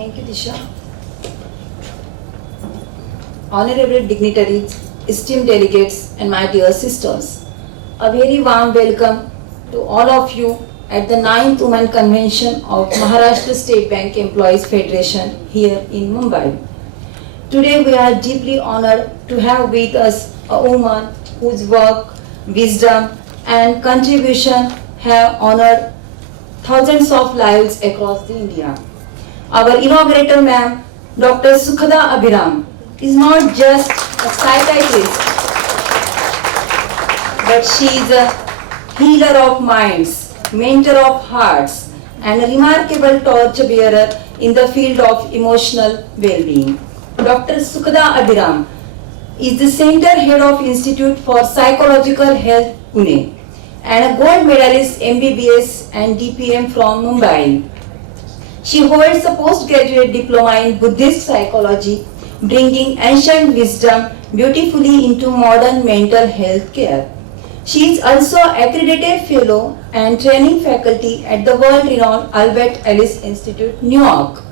Thank you, Disha. Honorable dignitaries, esteemed delegates, and my dear sisters, a very warm welcome to all of you at the 9th Women Convention of Maharashtra State Bank Employees Federation here in Mumbai. Today we are deeply honored to have with us a woman whose work, wisdom, and contribution have honored thousands of lives across the India. Our inaugurator, ma'am, Dr. Sukhada Abhiram, is not just a psychiatrist, but she is a healer of minds, mentor of hearts, and a remarkable torchbearer in the field of emotional well-being. Dr. Sukhada Abhiram is the center head of Institute for Psychological Health, Pune, and a gold medalist MBBS and DPM from Mumbai. She holds a postgraduate diploma in Buddhist psychology, bringing ancient wisdom beautifully into modern mental health care. She is also accredited fellow and training faculty at the world-renowned Albert Ellis Institute, New York,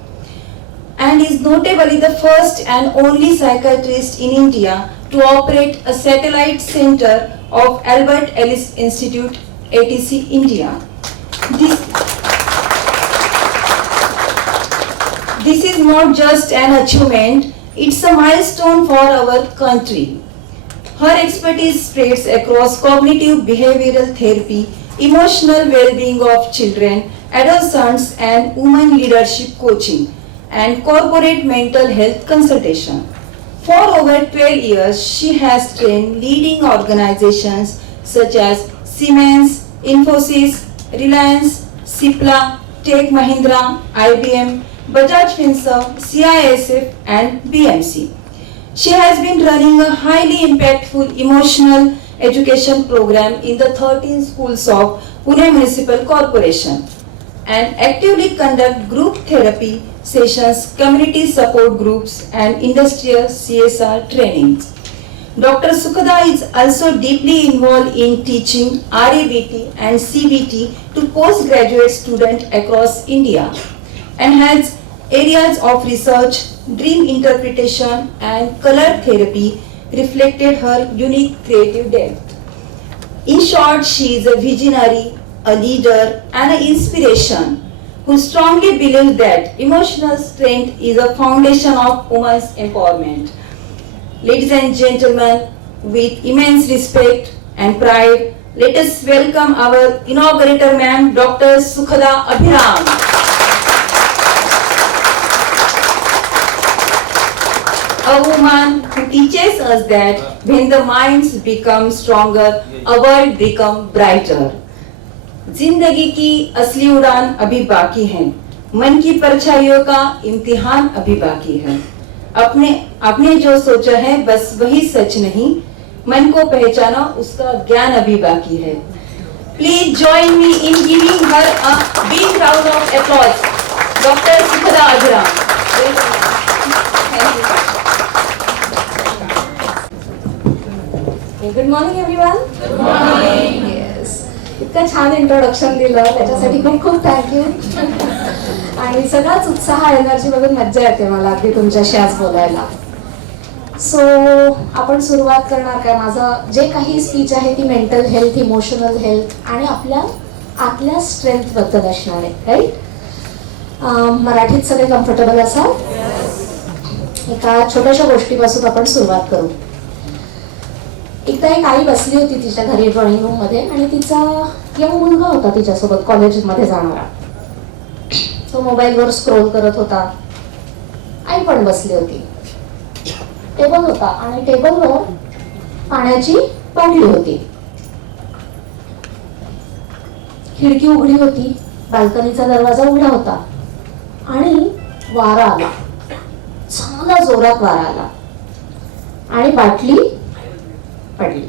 and is notably the first and only psychiatrist in India to operate a satellite center of Albert Ellis Institute, ATC, India. This is not just an achievement, it's a milestone for our country. Her expertise spreads across cognitive behavioral therapy, emotional well-being of children, adolescents, and women leadership coaching, and corporate mental health consultation. For over 12 years, she has trained leading organizations such as Siemens, Infosys, Reliance, Cipla, Tech Mahindra, IBM, Bajaj Finserv, CISF, and BMC. She has been running a highly impactful emotional education program in the 13 schools of Pune Municipal Corporation and actively conduct group therapy sessions, community support groups, and industrial CSR trainings. Dr. Sukhada is also deeply involved in teaching RABT and CBT to postgraduate students across India and has areas of research, dream interpretation, and color therapy reflected her unique creative depth. In short, she is a visionary, a leader, and an inspiration who strongly believes that emotional strength is a foundation of women's empowerment. Ladies and gentlemen, with immense respect and pride, let us welcome our inaugurator, ma'am, Dr. Sukhada Abhiram. A woman who teaches us that when the minds become stronger, a world becomes brighter. जिंदगी की असली उड़ान अभी बाकी है, मन की परछाइयों का इम्तिहान अभी बाकी है. आपने जो सोचा है बस वही सच नहीं, मन को पहचाना उसका ज्ञान अभी बाकी है. Please join me in giving her a big round of applause. Dr. Sukhada Abhiram. Thank you. Good morning everyone. Good morning. Yes, इतकं छान इंट्रोडक्शन दिलं त्याच्यासाठी खूप खूप थँक्यू. आणि सगळाच उत्साह एनर्जी बघून मज्जा येते मला अगदी तुमच्याशी आज बोलायला. सो आपण सुरुवात करणार काय, माझं जे काही स्पीच आहे ती मेंटल हेल्थ, इमोशनल हेल्थ आणि आपल्या आतल्या स्ट्रेंथ बद्दल असणार आहे. राईट? मराठीत सगळे कम्फर्टेबल असाल? एका छोट्याशा गोष्टीपासून आपण सुरुवात करू. एकदा एक आई बसली होती तिच्या घरी ड्रॉइंग रूम मध्ये आणि तिचा यंग मुलगा होता तिच्यासोबत कॉलेजमध्ये जाणारा. तो मोबाईलवर स्क्रोल करत होता. आई पण बसली होती. टेबल होता आणि टेबलवर पाण्याची बाटली होती. खिडकी उघडी होती, बाल्कनीचा दरवाजा उघडा होता आणि वारा आला. चांगला जोरात वारा आला आणि बाटली पडली.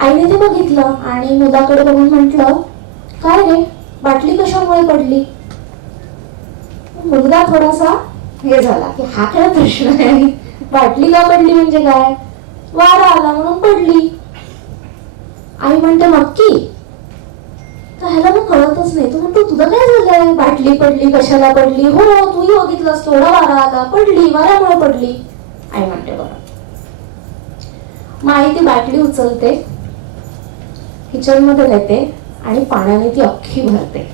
आईने ते बघितलं आणि मुलाकडे बघून म्हटलं, काय रे, बाटली कशामुळे पडली? मुलगा थोडासा हे झाला की हा काय प्रश्न आहे, बाटली का पडली म्हणजे काय? वारा आला म्हणून पडली. आई म्हणते नक्की? तर ह्याला मग कळतच नाही. तो म्हणतो तुझं काय झालंय, बाटली पडली, कशाला पडली, हो तूही बघितलंस थोडा वारा आला, पडली, वाऱ्यामुळे पडली. आई म्हणते बरं. मग आई ती बाटली उचलते, किचन मध्ये नेते आणि पाण्याने ती अख्खी भरते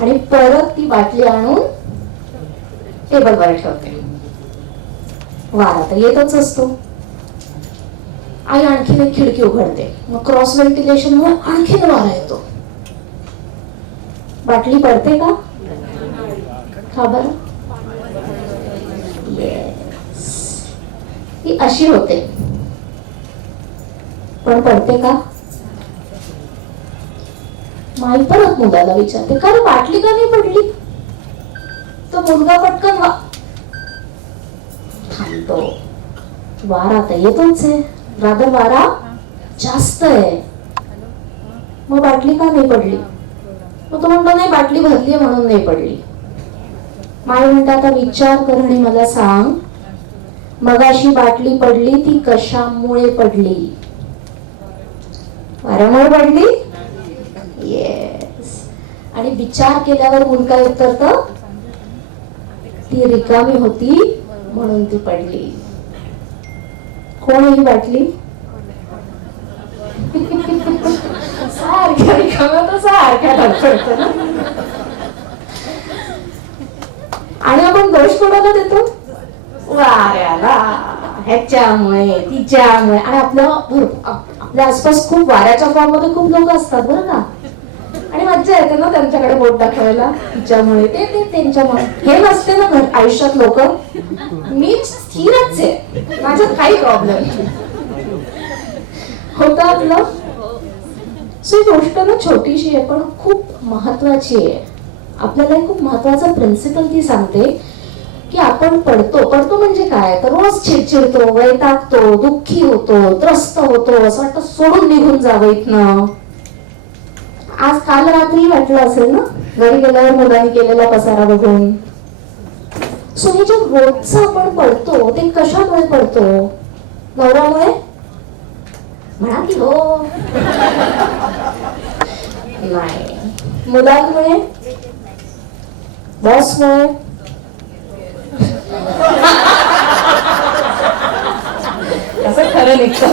आणि परत ती बाटली आणून टेबलवर ठेवते. वारा तर येतच असतो. आई आणखीन एक खिडकी उघडते, मग क्रॉस व्हेंटिलेशन मुळे आणखीन वारा येतो. बाटली पडते का? का बरं? ती अशी होते, पण पडते का? माई परत मुलाला विचारते, का रे बाटली का नाही पडली? तो मुलगा पटकन थांबतो. वारा तर येतोच आहे, रादर वारा जास्त आहे, मग बाटली का नाही पडली? मग तो म्हणतो नाही बाटली भरली आहे म्हणून नाही पडली. माई म्हणते आता विचार कर आणि मला सांग, मगाशी बाटली पडली ती कशामुळे पडली? वाऱ्यामुळे पडली? येस. आणि विचार केल्यावर मुलगा उत्तरतो ती रिकामी होती म्हणून ती पडली. कोण ही बाटली? सारख्या रिकाम्या तर सारख्या धडपडतो ना. आणि आपण दोष कोणाला देतो? वाऱ्याला, ह्याच्यामुळे, तिच्यामुळे. आणि आपल्या आसपास खूप वाऱ्याच्या फॉर्म मध्ये खूप लोक असतात बरं का, आणि मज्जा येते ना त्यांच्याकडे बोट दाखवायला, तिच्यामुळे, ते त्यांच्यामुळे. हे नसते ना घर आयुष्यात लोक, मी स्थिरच आहे, माझ्यात काही प्रॉब्लेम होतं आपलं. सो ही गोष्ट ना छोटीशी आहे पण खूप महत्वाची आहे. आपल्याला एक खूप महत्वाचा प्रिन्सिपल ती सांगते की आपण पडतो म्हणजे काय, तर रोज चिडचिडतो, वैतागतो, दुःखी होतो, त्रस्त होतो, असं वाटतं सोडून निघून जावं इथनं. आज काल रात्री वाटलं असेल ना घरी गेल्यावर मुलांनी केलेला पसारा बघून. सो हे जे रोजचं आपण पडतो ते कशामुळे पडतो? नवऱ्यामुळे म्हणा की हो, नाही. मुलांमुळे, बॉसमुळे, कसं खरं निघतं.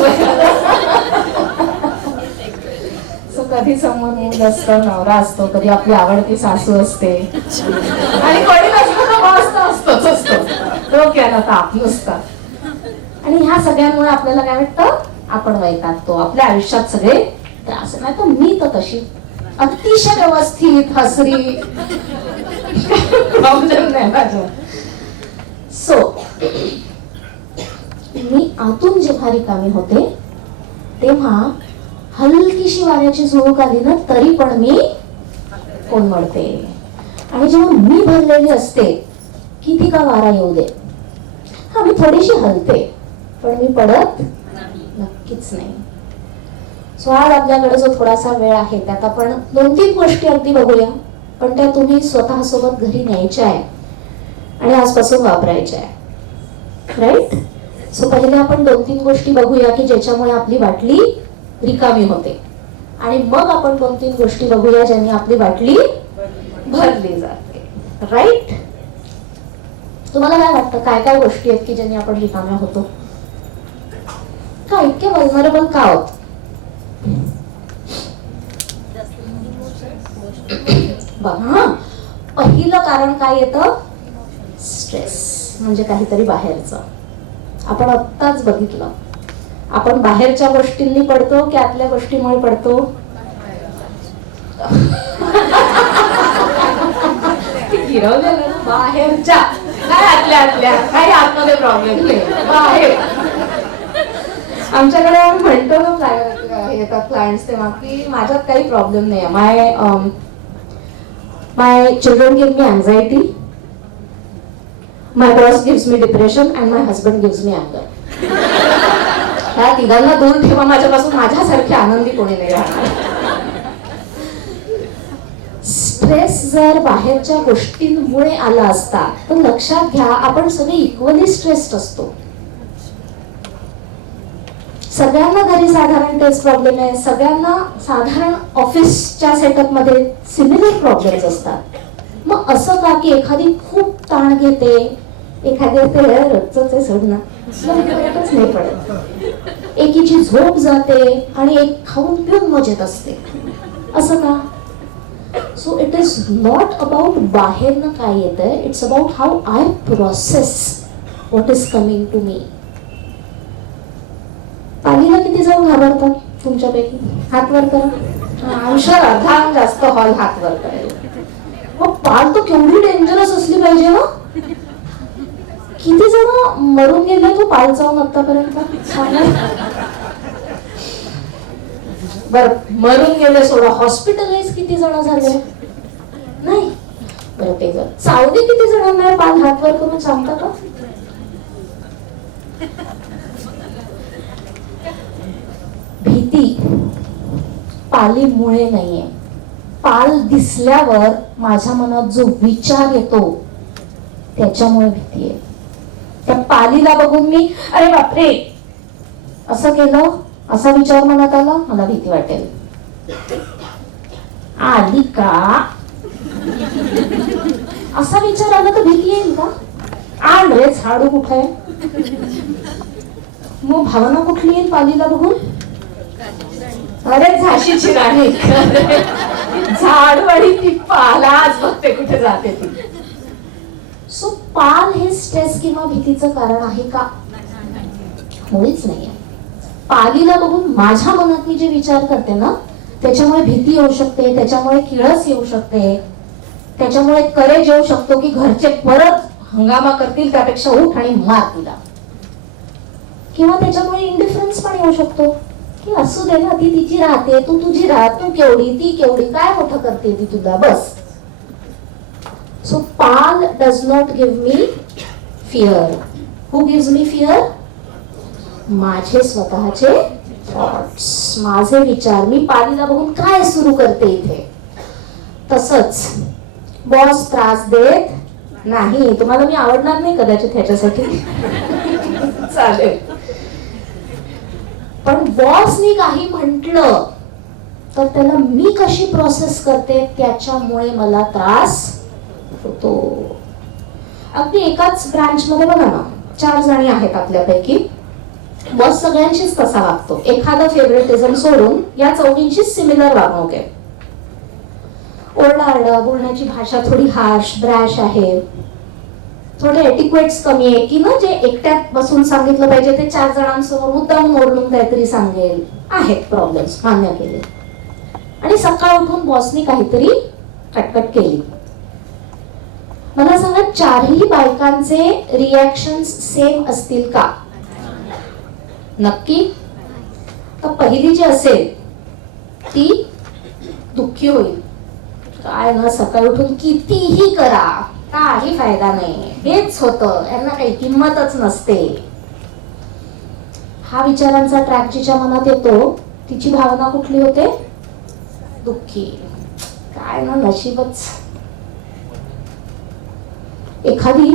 कधी समोर मूल असतं, नवरा असतो, कधी आपली आवडती सासू असते, आणि कोणी नसतं तर बॉस तर असतोच असतो, डोक्याला ताप नुसता. आणि ह्या सगळ्यांमुळे आपल्याला काय वाटतं, आपण वैतागतो, आपल्या आयुष्यात सगळे त्रास. नाही तर मी तर तशी अतिशय व्यवस्थित हसरी, प्रॉब्लेम नाही माझं. सो मी आतून जेव्हा रिकामी होते तेव्हा हलकीशी वाऱ्याची झुळूक आली ना तरी पण मी कोलमडते. आणि जेव्हा मी भरलेली असते किती का वारा येऊ दे, हा मी थोडीशी हलते पण मी पडत नक्कीच नाही. सो आज आपल्याकडे जो थोडासा वेळ आहे त्यात आपण 2-3 गोष्टी अगदी बघूया, पण त्या तुम्ही स्वतः सोबत घरी न्यायच्या आहे आणि आजपासून वापरायच्या आहे, राईट? सो पहिले आपण 2-3 गोष्टी बघूया की ज्याच्यामुळे आपली बाटली रिकामी होते, आणि मग आपण 2-3 गोष्टी बघूया ज्यांनी आपली बाटली भरली जाते, राईट? तुम्हाला काय वाटतं, काय काय गोष्टी आहेत की ज्यांनी आपण रिकाम्या होतो? का इतके वल्नरेबल का आहोत? बघा, पहिलं कारण काय येतं? स्ट्रेस, म्हणजे काहीतरी बाहेरचं. आपण आत्ताच बघितलं, आपण बाहेरच्या गोष्टींनी पडतो की आतल्या गोष्टीमुळे पडतो? बाहेरच्या, काय आतल्या, काही आतमध्ये प्रॉब्लेम नाही, बाहेर. आमच्याकडे आम्ही म्हणतो ना, येतात क्लायंट्स तेव्हा की माझ्यात काही प्रॉब्लेम नाही, my children give me anxiety, my boss gives me depression and my husband gives me अँगर. ह्या तिघांना दूर ठेवा माझ्यापासून, माझ्यासारखे आनंदी कोणी नाही राहणार. स्ट्रेस जर बाहेरच्या गोष्टींमुळे आला असता तर लक्षात घ्या आपण सगळे इक्वली स्ट्रेस्ड असतो. सगळ्यांना घरी साधारण तेच प्रॉब्लेम आहे, सगळ्यांना साधारण ऑफिसच्या सेटअपमध्ये सिमिलर प्रॉब्लेम्स असतात. मग असं का की एखादी खूप ताण घेते, एखादी ते रोजच आहे सोडणं, फरकच नाही पडत. एकीची झोप जाते आणि एक खाऊन पिऊन मजेत असते. असं का? So it is not about बाहेरनं काय येतंय, it's about how I process what is coming to me. पालीला किती जण घाबरतात तुमच्यापैकी? हात वर करा. आमच्या अर्धा जास्त हॉल हात वर करेल. मग पाल तर केवढी डेंजरस असली पाहिजे ना. किती जण मरून गेले तो पाल जाऊन आतापर्यंत? बर, मरून गेले सोडा, हॉस्पिटलाइज किती जण झाले? नाही. बरं, ते जण सावली किती जणांना पाल हात वर करून सांगता का? भीती पालीमुळे नाहीये. पाल दिसल्यावर माझ्या मनात जो विचार येतो त्याच्यामुळे भीती आहे. त्या पालीला बघून मी अरे बापरे असं केलं, असा विचार मनात आला, मला भीती वाटेल. आली का असा विचार आला तर भीती येईल का? आण रे झाडू कुठे आहे? मग भावना कुठली येईल पालीला बघून? अरे झाशीची राणी, झाडू आणि ती पाला आज बघते कुठे जाते ती. सो पाल हे स्ट्रेस किंवा भीतीचं कारण आहे का? मुळीच नाहीये. पालीला बघून माझ्या मनात मी जे विचार करते ना त्याच्यामुळे भीती येऊ शकते, त्याच्यामुळे किळस येऊ शकते, त्याच्यामुळे करेज येऊ शकतो की घरचे परत हंगामा करतील त्यापेक्षा उठ आणि मार तिला. किंवा त्याच्यामुळे इंडिफरन्स पण येऊ शकतो की असू दे ना, ती तिची राहते, तू तुझी राह, तू केवढी ती केवढी, काय मोठं करते ती तुला, बस. So pal does not give me fear. Who gives me fear? माझे स्वतःचे थॉट्स, माझे विचार. मी पालीला बघून काय सुरू करते इथे. तसंच बॉस त्रास देत नाही. तुम्हाला मी आवडणार नाही कदाचित ह्याच्यासाठी, चालेल, पण बॉसनी काही म्हटलं तर त्याला मी कशी प्रोसेस करते त्याच्यामुळे मला त्रास होतो. अगदी एकाच ब्रांच मध्ये बघा ना, 4 जणी आहेत आपल्यापैकी. बॉस सगळ्यांशीच तसा वागतो, एखादा फेवरेटिझम सोडून या चौघींची सिमिलर वागणूक आहे. ओरडा बोलण्याची भाषा थोडी हार्श ब्रॅश आहे, थोडे एटिक्वेट्स कमी आहे की ना, जे एकट्यात बसून सांगितलं पाहिजे ते 4 जणांसमोर मुद्दाम ओरडून काहीतरी सांगेल. आहेत प्रॉब्लेम्स, मान्य केले. आणि सकाळ उठून बॉसनी काहीतरी कटकट केली. मला सांगा, 4ही बायकांचे रिॲक्शन्स सेम असतील का? नक्की. तर पहिली जी असेल ती दुःखी होईल. काय ना, सकाळी उठून कितीही करा काही फायदा नाही, हेच होतं, यांना काही किंमतच नसते. हा विचारांचा ट्रॅक जिच्या मनात येतो तिची भावना कुठली होते? दुःखी. काय ना, नशीबच. एखादी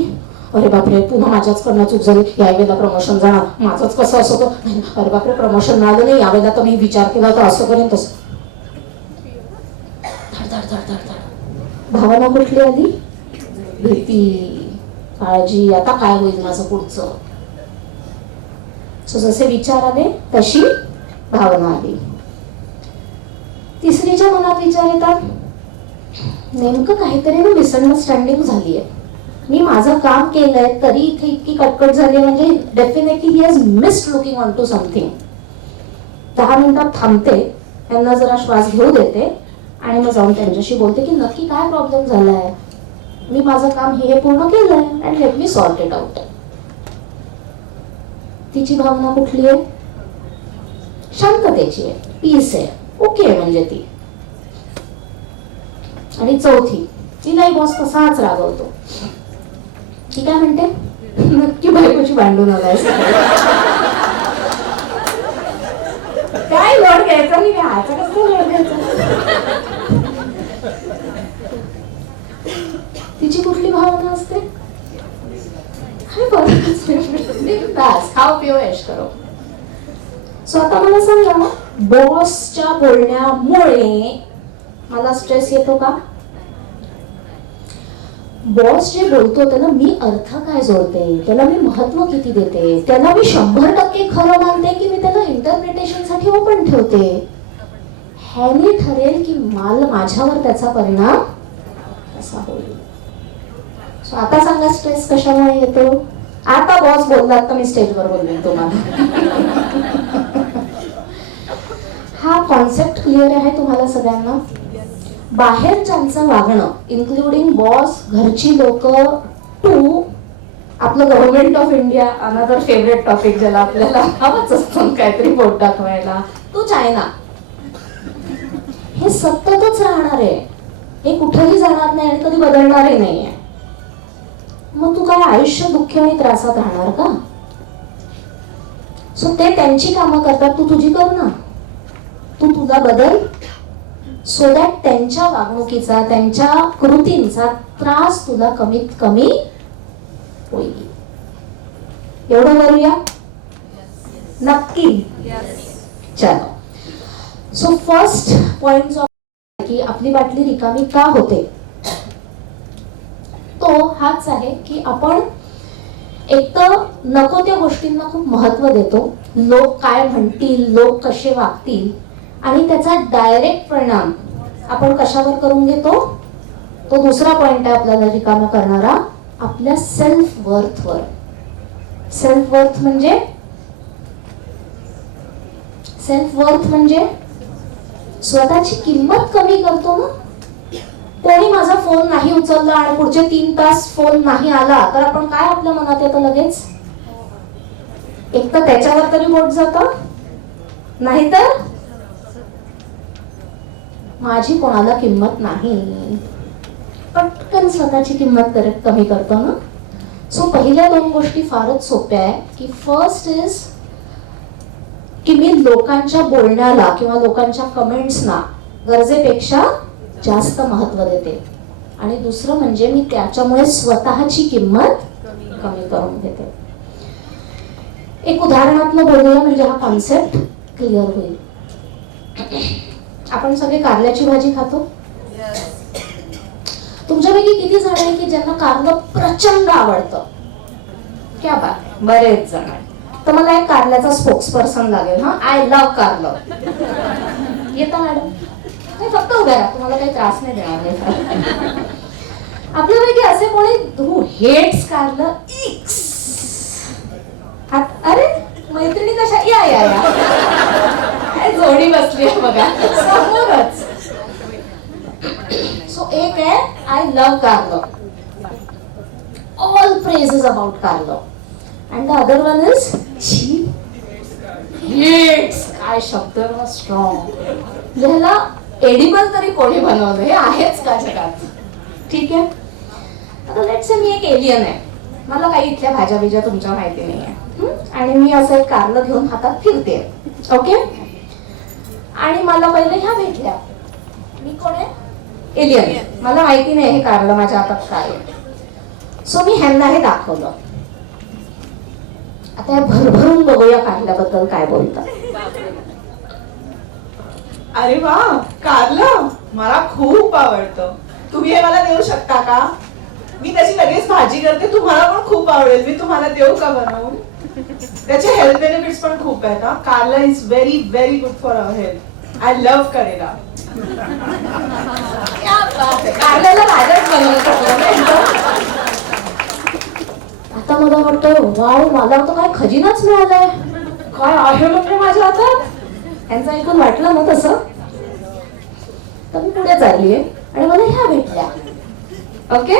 अरे बापरे पुन्हा माझ्याच कडनं चूक झाली, यावेळेला प्रमोशन जाणार, माझंच कसं असं होतं, अरे बापरे प्रमोशन मिळालं नाही, यावेळेला तर मी विचार केला तर असं करेन तसं. भावना कुठली आली? भीती, काळजी, आता काय होईल माझं पुढचं. सो जसे विचार आले तशी भावना आली. तिसरीच्या मनात विचार येतात, नेमकं काहीतरी मिसअंडरस्टँडिंग झाली आहे, मी माझं काम केलंय तरी इथे इतकी कटकट झाली, म्हणजे definitely he has missed looking on to something. 10 मिनिटात थांबते, त्यांना जरा श्वास घेऊ देते आणि मग जाऊन त्यांच्याशी बोलते की नक्की काय प्रॉब्लेम झालाय, मी माझं काम हे पूर्ण केलंय and let me sort it out. तिची भावना कुठली आहे? शांततेची आहे, पीस आहे, ओके म्हणजे ती. आणि चौथी, तिलाही बॉस तसाच रागवतो. ती काय म्हणते? नक्की बायकोची भांडून आलाय, काय लोड घ्यायचा मी, ह्याचा कसं लोड घ्यायचा. तिची कुठली भावना असते? खाओ पिओ ऐश करो. सो आता मला सांगा ना, बॉसच्या बोलण्यामुळे मला स्ट्रेस येतो का? बॉस जे बोलतो त्याला मी अर्थ काय जोडते, त्याला मी महत्व किती देते, त्याला मी 100% खरं मानते की मी त्याला इंटरप्रिटेशन साठी ओपन ठेवते, ह्याने ठरेल की माझ्यावर त्याचा परिणाम कसा होईल. सो आता सांगा स्ट्रेस कशामुळे येतो. आता बॉस बोलला तर मी स्टेजवर बोलले तुम्हाला. हा कॉन्सेप्ट क्लिअर आहे तुम्हाला सगळ्यांना. बाहेरच्यांचं वागणं इन्क्लुडिंग बॉस, घरची लोक, टू आपलं government of India, another favourite topic ज्याला आपल्याला हवंच असतं काहीतरी बोट दाखवायला, तो चायना, हे सततच राहणार आहे. हे कुठेही जाणार नाही आणि कधी बदलणारही नाहीये. मग तू काय आयुष्य दुःखी आणि त्रासात राहणार का? सो ते त्यांची कामं करतात, तू तुझी कर ना. तू तुला बदल, सो दॅट त्यांच्या वागणुकीचा, त्यांच्या कृतींचा त्रास तुला कमीत कमी होईल. एवढं करूया नक्की. चलो, सो फर्स्ट पॉइंट की आपली बाटली रिकामी का होते, तो हाच आहे की आपण एक तर नको त्या गोष्टींना खूप महत्व देतो. लोक काय म्हणतील, लोक कसे वागतील, आणि त्याचा डायरेक्ट परिणाम आपण कशावर करून घेतो. तो दुसरा पॉइंट आहे आपल्याला रिकामा करणारा, आपल्या सेल्फ वर्थवर. सेल्फ वर्थ म्हणजे स्वतःची किंमत कमी करतो ना. कोणी माझा फोन नाही उचलला आणि पुढचे 3 तास फोन नाही आला तर आपण काय आपल्या मनात येतं लगेच, एक तर त्याच्यावर तरी बोट जातं, नाहीतर माझी कोणाला किंमत नाही, पटकन स्वतःची किंमत कमी करतो ना. सो पहिल्या 2 गोष्टी फारच सोप्या आहे की फर्स्ट इज की मी लोकांच्या बोलण्याला किंवा लोकांच्या कमेंट्सना गरजेपेक्षा जास्त महत्व देते, आणि दुसरं म्हणजे मी त्याच्यामुळे स्वतःची किंमत कमी करून घेते. एक उदाहरणातनं बोलूया म्हणजे हा कॉन्सेप्ट क्लिअर होईल. आपण सगळे कारल्याची भाजी खातो. तुमच्यापैकी किती जण आहे की ज्यांना कारलं प्रचंड आवडतं? क्या बात, बरेच जण. तर मला एक कारल्याचा स्पोक्स पर्सन लागेल. हा, आय लव्ह कारलं. येता मॅडम? नाही, फक्त उभ्या राहा, तुम्हाला काही त्रास नाही देणार नाही. आपल्यापैकी असे कोणी हू हेट्स कारलं? अरे मैत्रिणी कशा, या या या, काय जोडी बसली आहे बघा समोरच. सो एक आहे I love karla, all praises about karla, and the other one is hates. काय शब्द स्ट्रॉंग, ह्याला एडिबल तरी कोणी बनवलं, हे आहेच का जगात? ठीक आहे, आता लेट्स से मी एक एलियन आहे, मला काही इथल्या भाज्या बिज्या तुमच्या माहिती नाही आहे, आणि मी असं एक कारलं घेऊन हातात फिरते. ओके, आणि मला पहिले ह्या भेटल्या. मी कोण आहे? एलियन. मला माहिती नाही हे कारलं माझ्या हातात काय आहे. सो मी ह्यांना हे दाखवलं. आता या भरभरून बघूया कारल्याबद्दल काय बोलतात. अरे वा, कारलं मला खूप आवडतं. तुम्ही हे मला देऊ शकता का? मी त्याची लगेच भाजी करते, तुम्हाला पण खूप आवडेल. मी तुम्हाला देऊ का बनवून? त्याचे हेल्थ बेनिफिट्स पण खूप आहेत. Karla is very very good for our health. I love karela. कारल्याला भाज्याच बनवतात. आता मला वाटतं वाव, मला तर काय खजिनाच मिळालाय, काय आहे म्हणजे माझ्या हातात. यांचं ऐकून वाटलं ना तसं, तर मी पुढे चाललीये आणि मला ह्या भेटल्या. ओके,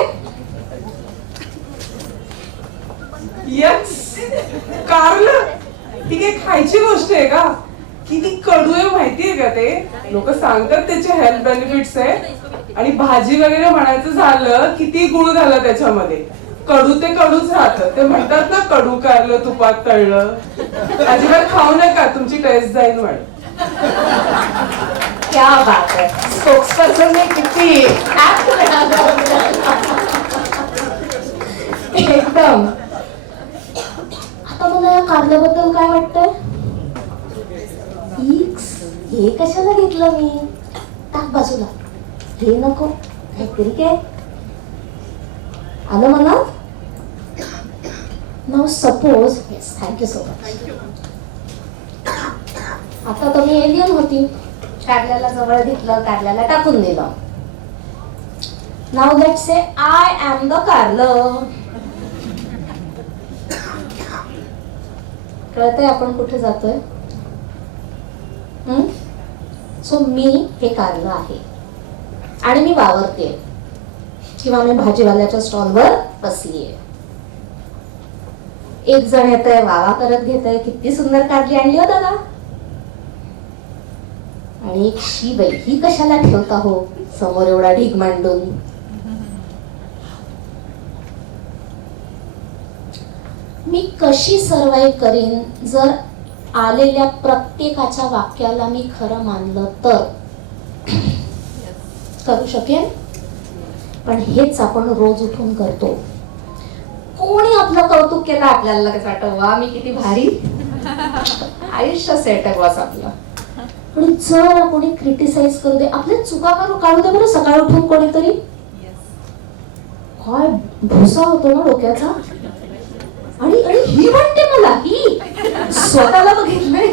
यस, कारलं ती काही खायची गोष्ट आहे का? किती कडू आहे माहितीये का ते? लोक सांगतात त्याचे हेल्थ बेनिफिट्स आहे, आणि भाजी वगैरे म्हणायचं झालं किती गुळ झालं त्याच्यामध्ये, कडू ते कडूच राहतं. ते म्हणतात ना कडू कारलं तुपात तळलं. अजिबात खाऊ नका, तुमची टेस्ट जाईल म्हणे. क्या बात आहे, स्पोक्सपर्सन ने किती एकदम. आता मला या कारल्याबद्दल काय वाटतंय? शिकलो मी, टाक बाजूला, हे नको, काहीतरी काय आलं मनात. नाव suppose, yes thank you so much. आता तर मी एलियन होती, कारल्याला जवळ घेतलं, कारल्याला टाकून दिलं. नाव let say I am the karla. कळतंय आपण कुठे जातोय. सो मी हे कारलं आहे आणि मी वावरते किंवा मी भाजीवाल्याच्या स्टॉलवर बसलीये. एक जण येतंय, वावा करत घेतय, किती सुंदर कारली आणली हो दादा. आणि एक शी बाई, ही कशाला ठेवता हो समोर एवढा ढीग मांडून. मी कशी सर्वाइव्ह करीन जर आलेल्या प्रत्येकाच्या वाक्याला मी खरं मानलं तर. करू शकेन, पण हेच आपण रोज उठून करतो. कोणी आपलं कौतुक केलं आपल्याला लगेच वाटतं वा मी किती भारी, आयुष्य सेट आहे बॉस आपलं. पण जर कोणी क्रिटिसाइज करू दे, आपल्या चुका काढू दे बरं, सकाळी उठून कोणीतरी, काय भुसा होतो ना डोक्याचा. आणि ही म्हणते मला, ही स्वतःला बघितलंय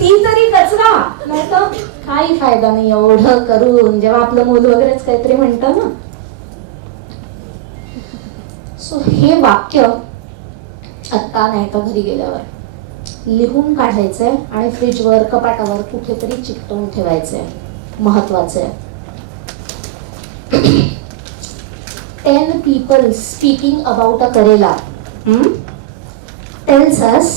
ती तरी कचरा. नाही तर काही फायदा नाही एवढं करून, जेव्हा आपलं मूल वगैरेच काहीतरी म्हणतं ना. सो हे वाक्य आत्ता नाही तर घरी गेल्यावर लिहून काढायचंय आणि फ्रीजवर, कपाटावर कुठेतरी चिकटवून ठेवायचंय. महत्वाचं आहे. 10 people speaking about a Karela tells us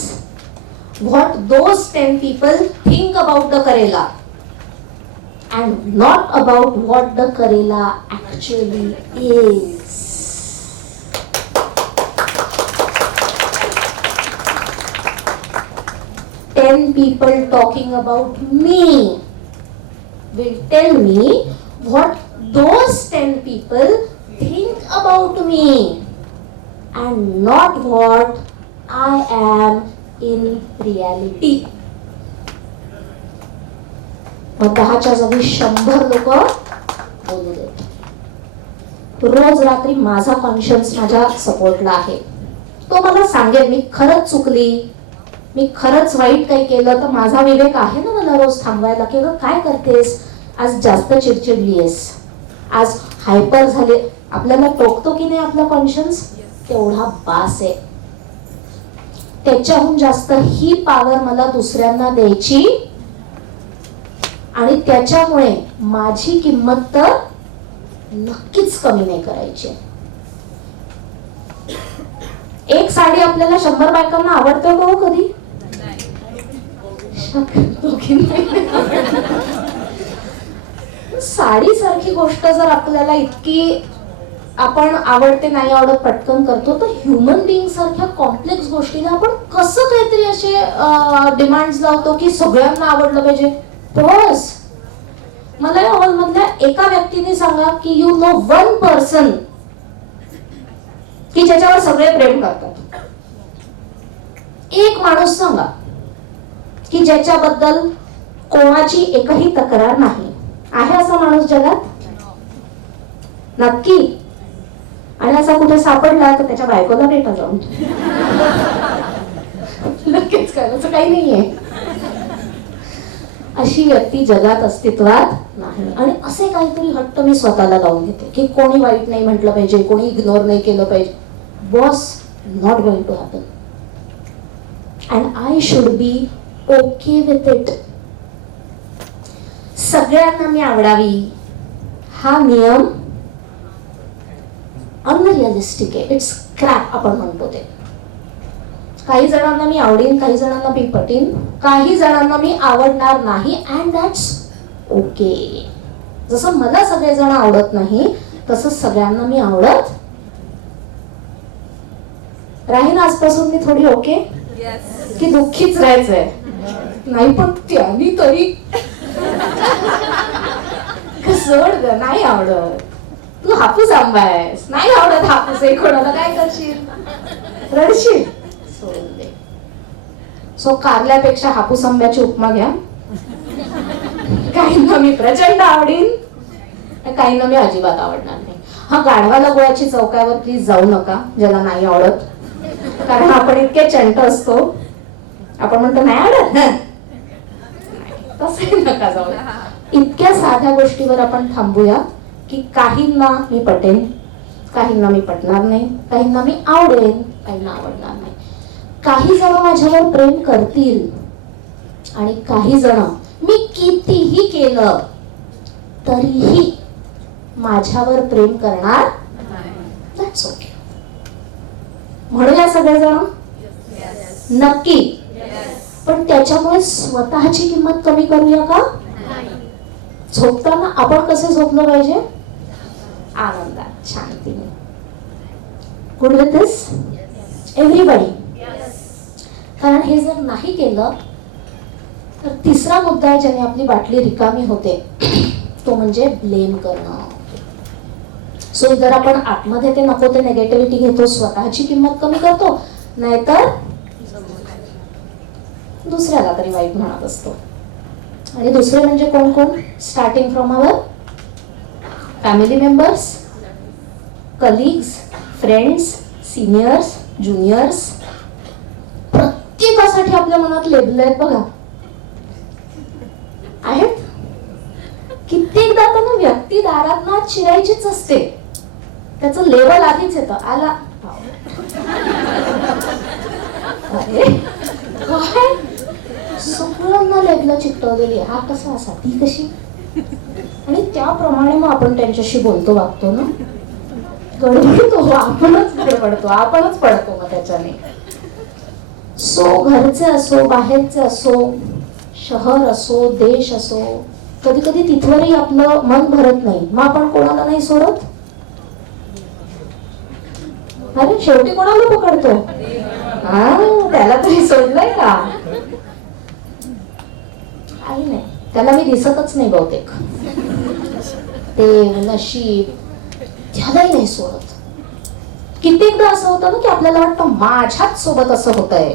what those 10 people think about the Karela and not about what the Karela actually is. Ten people talking about me will tell me what those 10 people think about me and not what I am in reality. मग 10च्या जागी 100 लोक बोलू देत. रोज रात्री माझा conscience माझ्या सपोर्टला आहे. तो मला सांगेल मी खरंच चुकली, मी खरंच वाईट काही केलं तर माझा विवेक आहे ना मला रोज थांबवायला की काय करतेस, आज जास्त चिडचिडलीयस, आज हायपर झाले. आपल्याला टोकतो की नाही आपला कॉन्शियन्स, तेवढा बास आहे. त्याच्याहून जास्त ही पॉवर मला दुसऱ्यांना द्यायची आणि त्याच्यामुळे माझी किंमत तर नक्कीच कमी नाही करायची. एक साडी आपल्याला 100 बायकांना आवडते का हो कधी? साडी सारखी गोष्ट जर आपल्याला इतकी आपण आवडते नाही आवडत पटकन करतो, तर ह्युमन बिईंग सारख्या कॉम्प्लेक्स गोष्टीला आपण कसं काहीतरी असे डिमांड्स लावतो की सगळ्यांना आवडलं पाहिजे. बस मला या हॉल मधल्या एका व्यक्तीने सांगा की यू नो वन पर्सन की ज्याच्यावर सगळे प्रेम करतात. एक माणूस सांगा की ज्याच्याबद्दल कोणाची एकही तक्रार नाही. आहे असा माणूस जगात? नक्की. आणि असा कुठे सापडला तर त्याच्या बायकोला भेटा जाऊन. नक्कीच करायचं काही नाहीये. अशी व्यक्ती जगात अस्तित्वात नाही. आणि असे काहीतरी हट्ट मी स्वतःला लावून घेते की कोणी वाईट नाही म्हटलं पाहिजे, कोणी इग्नोर नाही केलं पाहिजे. Boss, not going to happen. And I should be okay with it. सगळ्यांना मी आवडावी हा नियम अनरिअलिस्टिक आहे. इट्स क्रॅप आपण म्हणतो ते. काही जणांना मी आवडेन, काही जणांना मी पटेन, काही जणांना मी आवडणार नाही. And that's okay. जसं मला सगळेजण आवडत नाही तसं सगळ्यांना मी आवडत राहीन. आजपासून मी थोडी ओके की दुःखीच राहायचंय नाही. पण त्यांनी तरी सोड ग, नाही आवडत. तू हापूस आंबा आहेस, नाही आवडत हापूस आहे कोणाला, काय करशील? रडशील. सोड दे. सो कारल्यापेक्षा हापूस आंब्याची उपमा घ्या. काहींना मी प्रचंड आवडीन, काहींना मी अजिबात आवडणार नाही. हा, गाढवाला गुळाची चौकावर प्लीज जाऊ नका ज्याला नाही आवडत, कारण आपण इतके चंट असतो, आपण म्हणतो नाही आवडत, तसंही नका जाऊ. इतक्या साध्या गोष्टीवर आपण थांबूया की काहींना मी पटेन, काहींना मी पटणार नाही, काहींना मी आवडेन, काहींना आवडणार नाही. काही जण माझ्यावर प्रेम करतील आणि काही जण मी कितीही केलं तरीही माझ्यावर प्रेम करणार. That's okay. म्हणूया सगळेजण नक्की. पण त्याच्यामुळे स्वतःची किंमत कमी करूया का? झोपताना आपण कसे झोपलं पाहिजे? आनंदात, शांतीने. Good with this everybody. कारण हे जर नाही केलं तर तिसरा मुद्दा आहे ज्याने आपली बाटली रिकामी होते, तो म्हणजे ब्लेम करणं. सो जर आपण आतमध्ये ते नको ते नेगेटिव्हिटी घेतो, स्वतःची किंमत कमी करतो, नाहीतर दुसऱ्याला तरी वाईट म्हणत असतो. आणि दुसरे म्हणजे कोण कोण? Starting from our family members, colleagues, friends, seniors, juniors. प्रत्येकासाठी आपल्या मनात लेबल आहेत बघा, आहेत. कित्येकदा तर व्यक्ती दारात ना चिरायचीच असते, त्याचं लेवल आधीच येतं. आला अरे काय सगळ्यांना लेबल चिकटवलेली, हा कसा असा, ती कशी, आणि त्याप्रमाणे मग आपण त्यांच्याशी बोलतो, वागतो ना, गडबडतो, आपणच गडबडतो, आपणच पडतो मग त्याच्याने. सो घरचे असो, बाहेरचे असो, शहर असो, देश असो, कधी कधी तिथवरही आपलं मन भरत नाही, मग आपण कोणाला नाही सोडत. अरे शेवटी कोणाला पकडतो? हा, त्याला तरी सोडलंय का? काही नाही, त्याला मी दिसतच नाही बहुतेक. ते नशीब त्यालाही नाही सोडत. कित्येकदा असं होतं ना की आपल्याला वाटतं माझ्याच सोबत असं होतंय,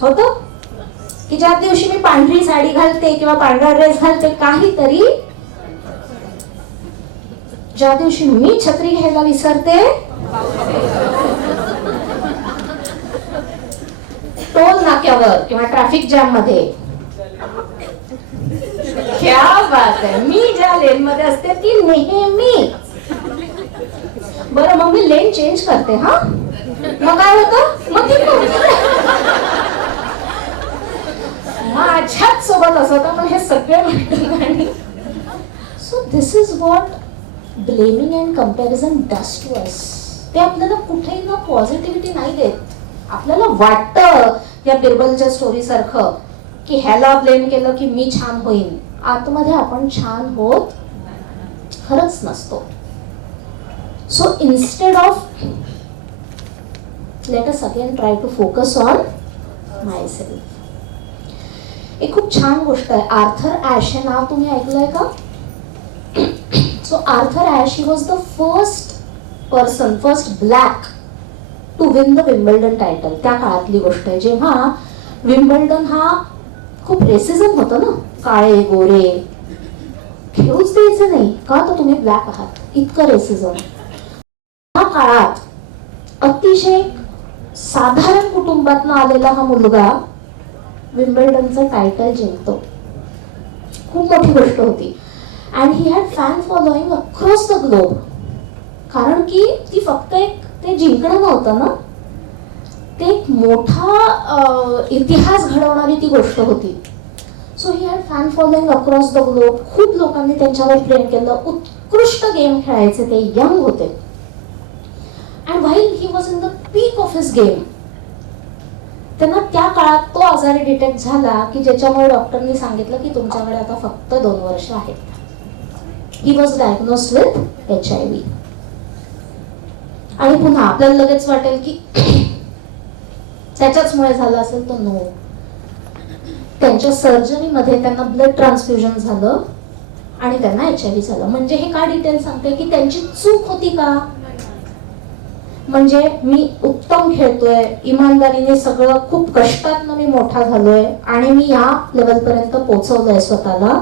होतं की ज्या दिवशी मी पांढरी साडी घालते किंवा पांढरा ड्रेस घालते काहीतरी, ज्या दिवशी मी छत्री घ्यायला विसरते, टोल नाक्यावर किंवा ट्रॅफिक जॅम मध्ये, क्या बात आहे, मी ज्या लेन मध्ये असते ती नेहमी. बरं, मग मी लेन चेंज करते. हा, मग काय होतं? मग ती माझ्याच सोबत असं होतं. पण हे सगळे म्हणतात. So this is what blaming and comparison does to us. ते आपल्याला कुठेही ना पॉझिटिव्हिटी नाही देत. आपल्याला वाटतं या बिरबलच्या स्टोरी सारखं की ह्याला ब्लेम केलं की मी छान होईन. आतमध्ये आपण छान होत खरंच नसतो. So instead of let us again try to focus on myself. एक खूप छान गोष्ट आहे. आर्थर ॲश हे नाव तुम्ही ऐकलंय का? So Arthur Ashe he was the first person, first black to win the Wimbledon title. त्या काळातली गोष्ट आहे जेव्हा विम्बल्डन हा खूप रेसिझम होतं ना, काळे गोरे खेळूच द्यायचे नाही का, तर तुम्ही ब्लॅक आहात, इतकं रेसिझम. त्या काळात अतिशय साधारण कुटुंबातून आलेला हा मुलगा विम्बल्डनचं टायटल जिंकतो. खूप मोठी गोष्ट होती. And he had fan following across the globe. कारण की ती फक्त एक ते जिंकणं नव्हतं ना, ते एक मोठा इतिहास घडवणारी ती गोष्ट होती. So he had fan following across the globe. खूप लोकांनी त्यांच्यावर प्रेम केलं. उत्कृष्ट गेम खेळायचे ते, यंग होते. And while he was in the peak of his game, त्यांना त्या काळात तो आजारी डिटेक्ट झाला की ज्याच्यामुळे डॉक्टरनी सांगितलं की तुमच्याकडे आता फक्त 2 वर्ष आहेत. He was diagnosed with HIV. आणि पुन्हा आपल्याला लगेच वाटेल की त्याच्याचमुळे झालं असेल, तर नो. त्यांच्या सर्जरीमध्ये त्यांना ब्लड ट्रान्सफ्युजन झालं आणि त्यांना HIV झालं. म्हणजे हे का डिटेल सांगते की त्यांची चूक होती का? म्हणजे मी उत्तम खेळतोय, इमानदारीने सगळं, खूप कष्टातनं मी मोठा झालोय आणि मी या लेवलपर्यंत पोहोचवलंय स्वतःला.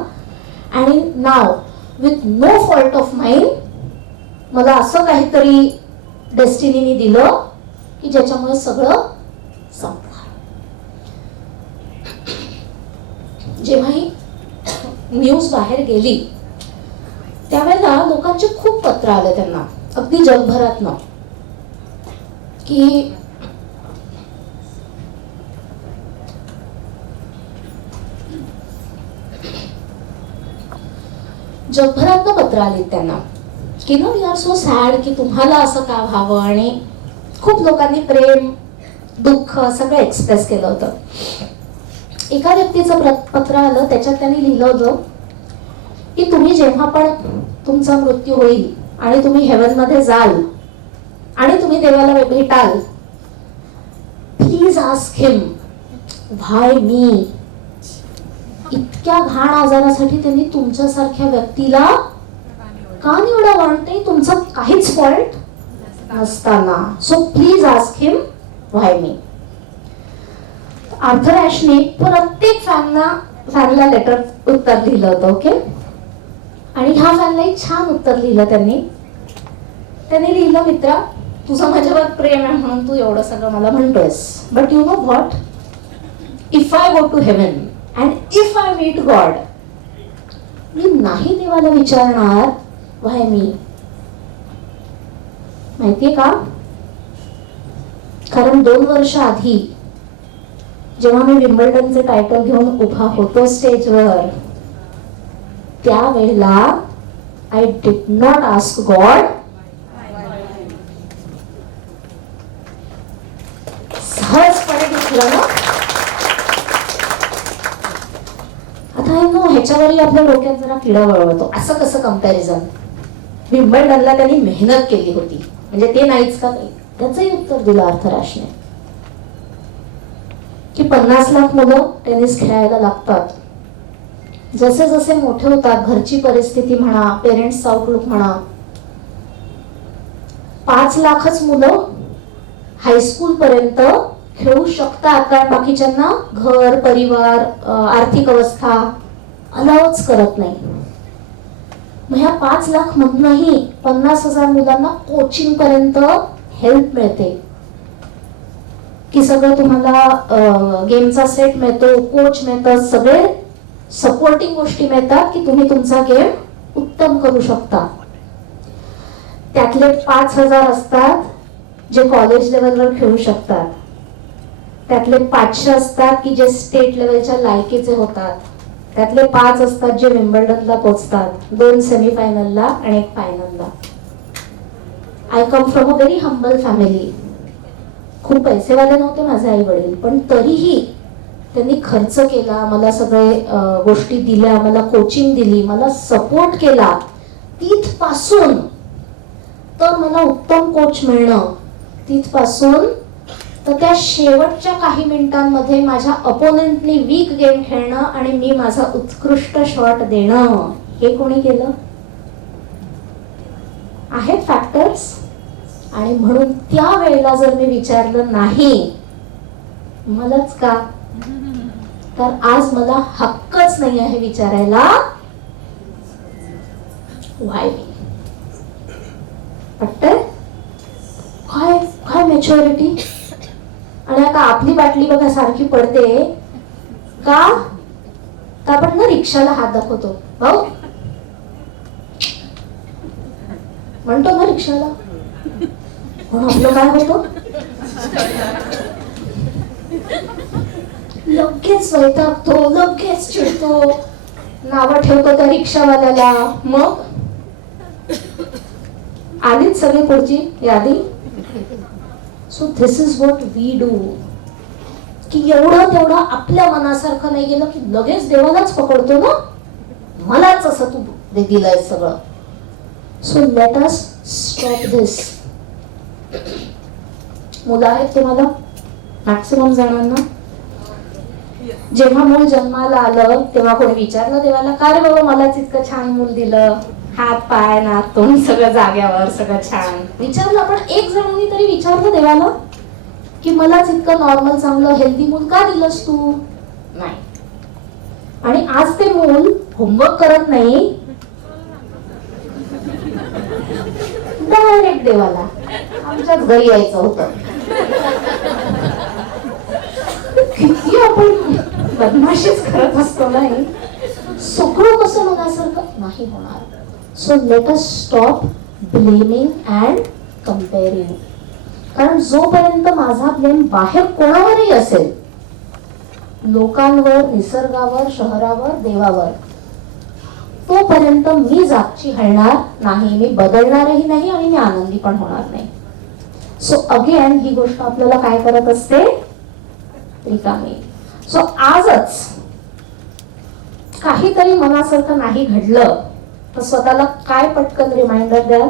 आणि नाव with no fault of mind मला असं काहीतरी डेस्टिनीने दिलं की ज्याच्यामुळे सगळं संपलं. जेव्हा ही न्यूज बाहेर गेली त्यावेळेला लोकांचे खूप पत्र आले त्यांना, अगदी जगभरातनं, की जगभरातनं पत्र आली त्यांना की no we are so sad, की तुम्हाला असं का व्हावं. आणि खूप लोकांनी प्रेम, दुःख सगळं एक्सप्रेस केलं होतं. एका व्यक्तीचं पत्र आलं, त्याच्यात त्यांनी लिहिलं होतं की तुम्ही जेव्हा पण तुमचा मृत्यू होईल आणि तुम्ही हेवन मध्ये जाल आणि तुम्ही देवाला भेटाल, प्लीज आस्क हिम व्हाय मी. इतक्या घाण आजारासाठी त्यांनी तुमच्यासारख्या व्यक्तीला का निवडावं, आणि ते तुमचं काहीच फॉल्ट नसताना. So please ask him why me. Arthur ॲशने प्रत्येक फॅनला लेटर उत्तर लिहिलं होतं. ओके. आणि ह्या फॅनला एक छान उत्तर लिहिलं त्यांनी लिहिलं, मित्रा तुझं माझ्यावर प्रेम आहे म्हणून तू एवढं सगळं मला म्हणतोयस, but you know what, if I go to heaven and if I meet God, मी नाही देवाला विचारणार व्हाय मी. माहितीये का, कारण 2 वर्ष आधी जेव्हा मी विम्बल्डनचे टायटल घेऊन उभा होतो स्टेजवर, त्यावेळेला I did not ask God सहजपणे घेतलं ना. आता नो ह्याच्यावरही आपल्या डोक्यात जरा किडा वळवतो, असं कसं कंपॅरिझन. विम्बल्डनला त्यांनी मेहनत केली होती, म्हणजे ते नाहीच का, त्याचंही उत्तर दिलं आर्थर ॲशने की 50 लाख मुलं टेनिस खेळायला लागतात. जसे जसे मोठे होतात, घरची परिस्थिती म्हणा, पेरेंट्सचा आउटलुक म्हणा, 5 लाखच मुलं हायस्कूल पर्यंत खेळू शकतात, कारण बाकीच्यांना घर, परिवार, आर्थिक अवस्था अलाउच करत नाही. मग ह्या 5 लाख मधूनही 50,000 मुलांना कोचिंग पर्यंत हेल्प मिळते, की सगळं तुम्हाला गेमचा सेट मिळतो, कोच मिळतात, सगळे सपोर्टिंग गोष्टी मिळतात की तुम्ही तुमचा गेम उत्तम करू शकता. त्यातले 5,000 असतात जे कॉलेज लेवलवर खेळू शकतात, त्यातले 500 असतात की जे स्टेट लेवलच्या लायकीचे होतात, त्यातले 5 असतात जे विम्बल्डनला पोहोचतात, 2 सेमीफायनलला आणि 1 फायनलला. I come from a very humble family. खूप पैसेवाले नव्हते माझे आई वडील, पण तरीही त्यांनी खर्च केला, मला सगळे गोष्टी दिल्या, मला कोचिंग दिली, मला सपोर्ट केला. तिथपासून तर मला उत्तम कोच मिळणं, तिथपासून तर त्या शेवटच्या काही मिनिटांमध्ये माझ्या अपोनेंटनी वीक गेम खेळणं आणि मी माझा उत्कृष्ट शॉट देणं, हे कोणी केलं? आहेत फॅक्टर्स. आणि म्हणून त्या वेळेला जर मी विचारलं नाही मलाच का, तर आज मला हक्कच नाही आहे विचारायला व्हाय मी. पटतंय? काय काय मॅच्युरिटी. आणि आता आपली बाटली बघा सारखी पडते का, आपण ना रिक्षाला हात दाखवतो, भाऊ म्हणतो ना रिक्षाला, म्हणून आपलं काय होतं, लगेच वैतागतो, लगेच चिडतो, नावं ठेवतो त्या रिक्षावाल्याला. मग आलीच सगळी पुढची यादी. So this is what we do, की एवढं तेवढं आपल्या मनासारखं नाही गेलं की लगेच देवालाच पकडतो ना, मलाच असं तू दिलंय सगळं. सो लेट अस स्टॉप दिस. मुलं आहेत तुम्हाला, मॅक्सिमम जणांना. जेव्हा मूल जन्माला आलं तेव्हा कोणी विचारलं देवाला, का रे बाबा मलाच इतकं छान मूल दिलं, हात पाय नाक तोंड सगळं जाग्यावर, सगळं छान. विचारलं आपण एक जणांनी तरी विचारलं देवाला की मलाच इतकं नॉर्मल चांगलं हेल्दी मूल का दिलंस तू? नाही. आणि आज ते मूल होमवर्क करत नाही, डायरेक्ट देवाला आमच्याच घरी यायचं होतं. किती आपण बदमाशीच करत असतो नाही. सगळं कसं मनासारखं नाही होणार. So let us stop blaming and comparing. कारण जोपर्यंत माझा ब्लेम बाहेर कोणावरही असेल, लोकांवर, निसर्गावर, शहरावर, देवावर, तोपर्यंत मी जागची हलणार नाही, मी बदलणारही नाही आणि मी आनंदी पण होणार नाही. सो अगेन ही गोष्ट आपल्याला काय करत असते? रिकामी. सो आजच काहीतरी मनासारखं नाही घडलं तर स्वतःला काय पटकन रिमाइंडर द्याल?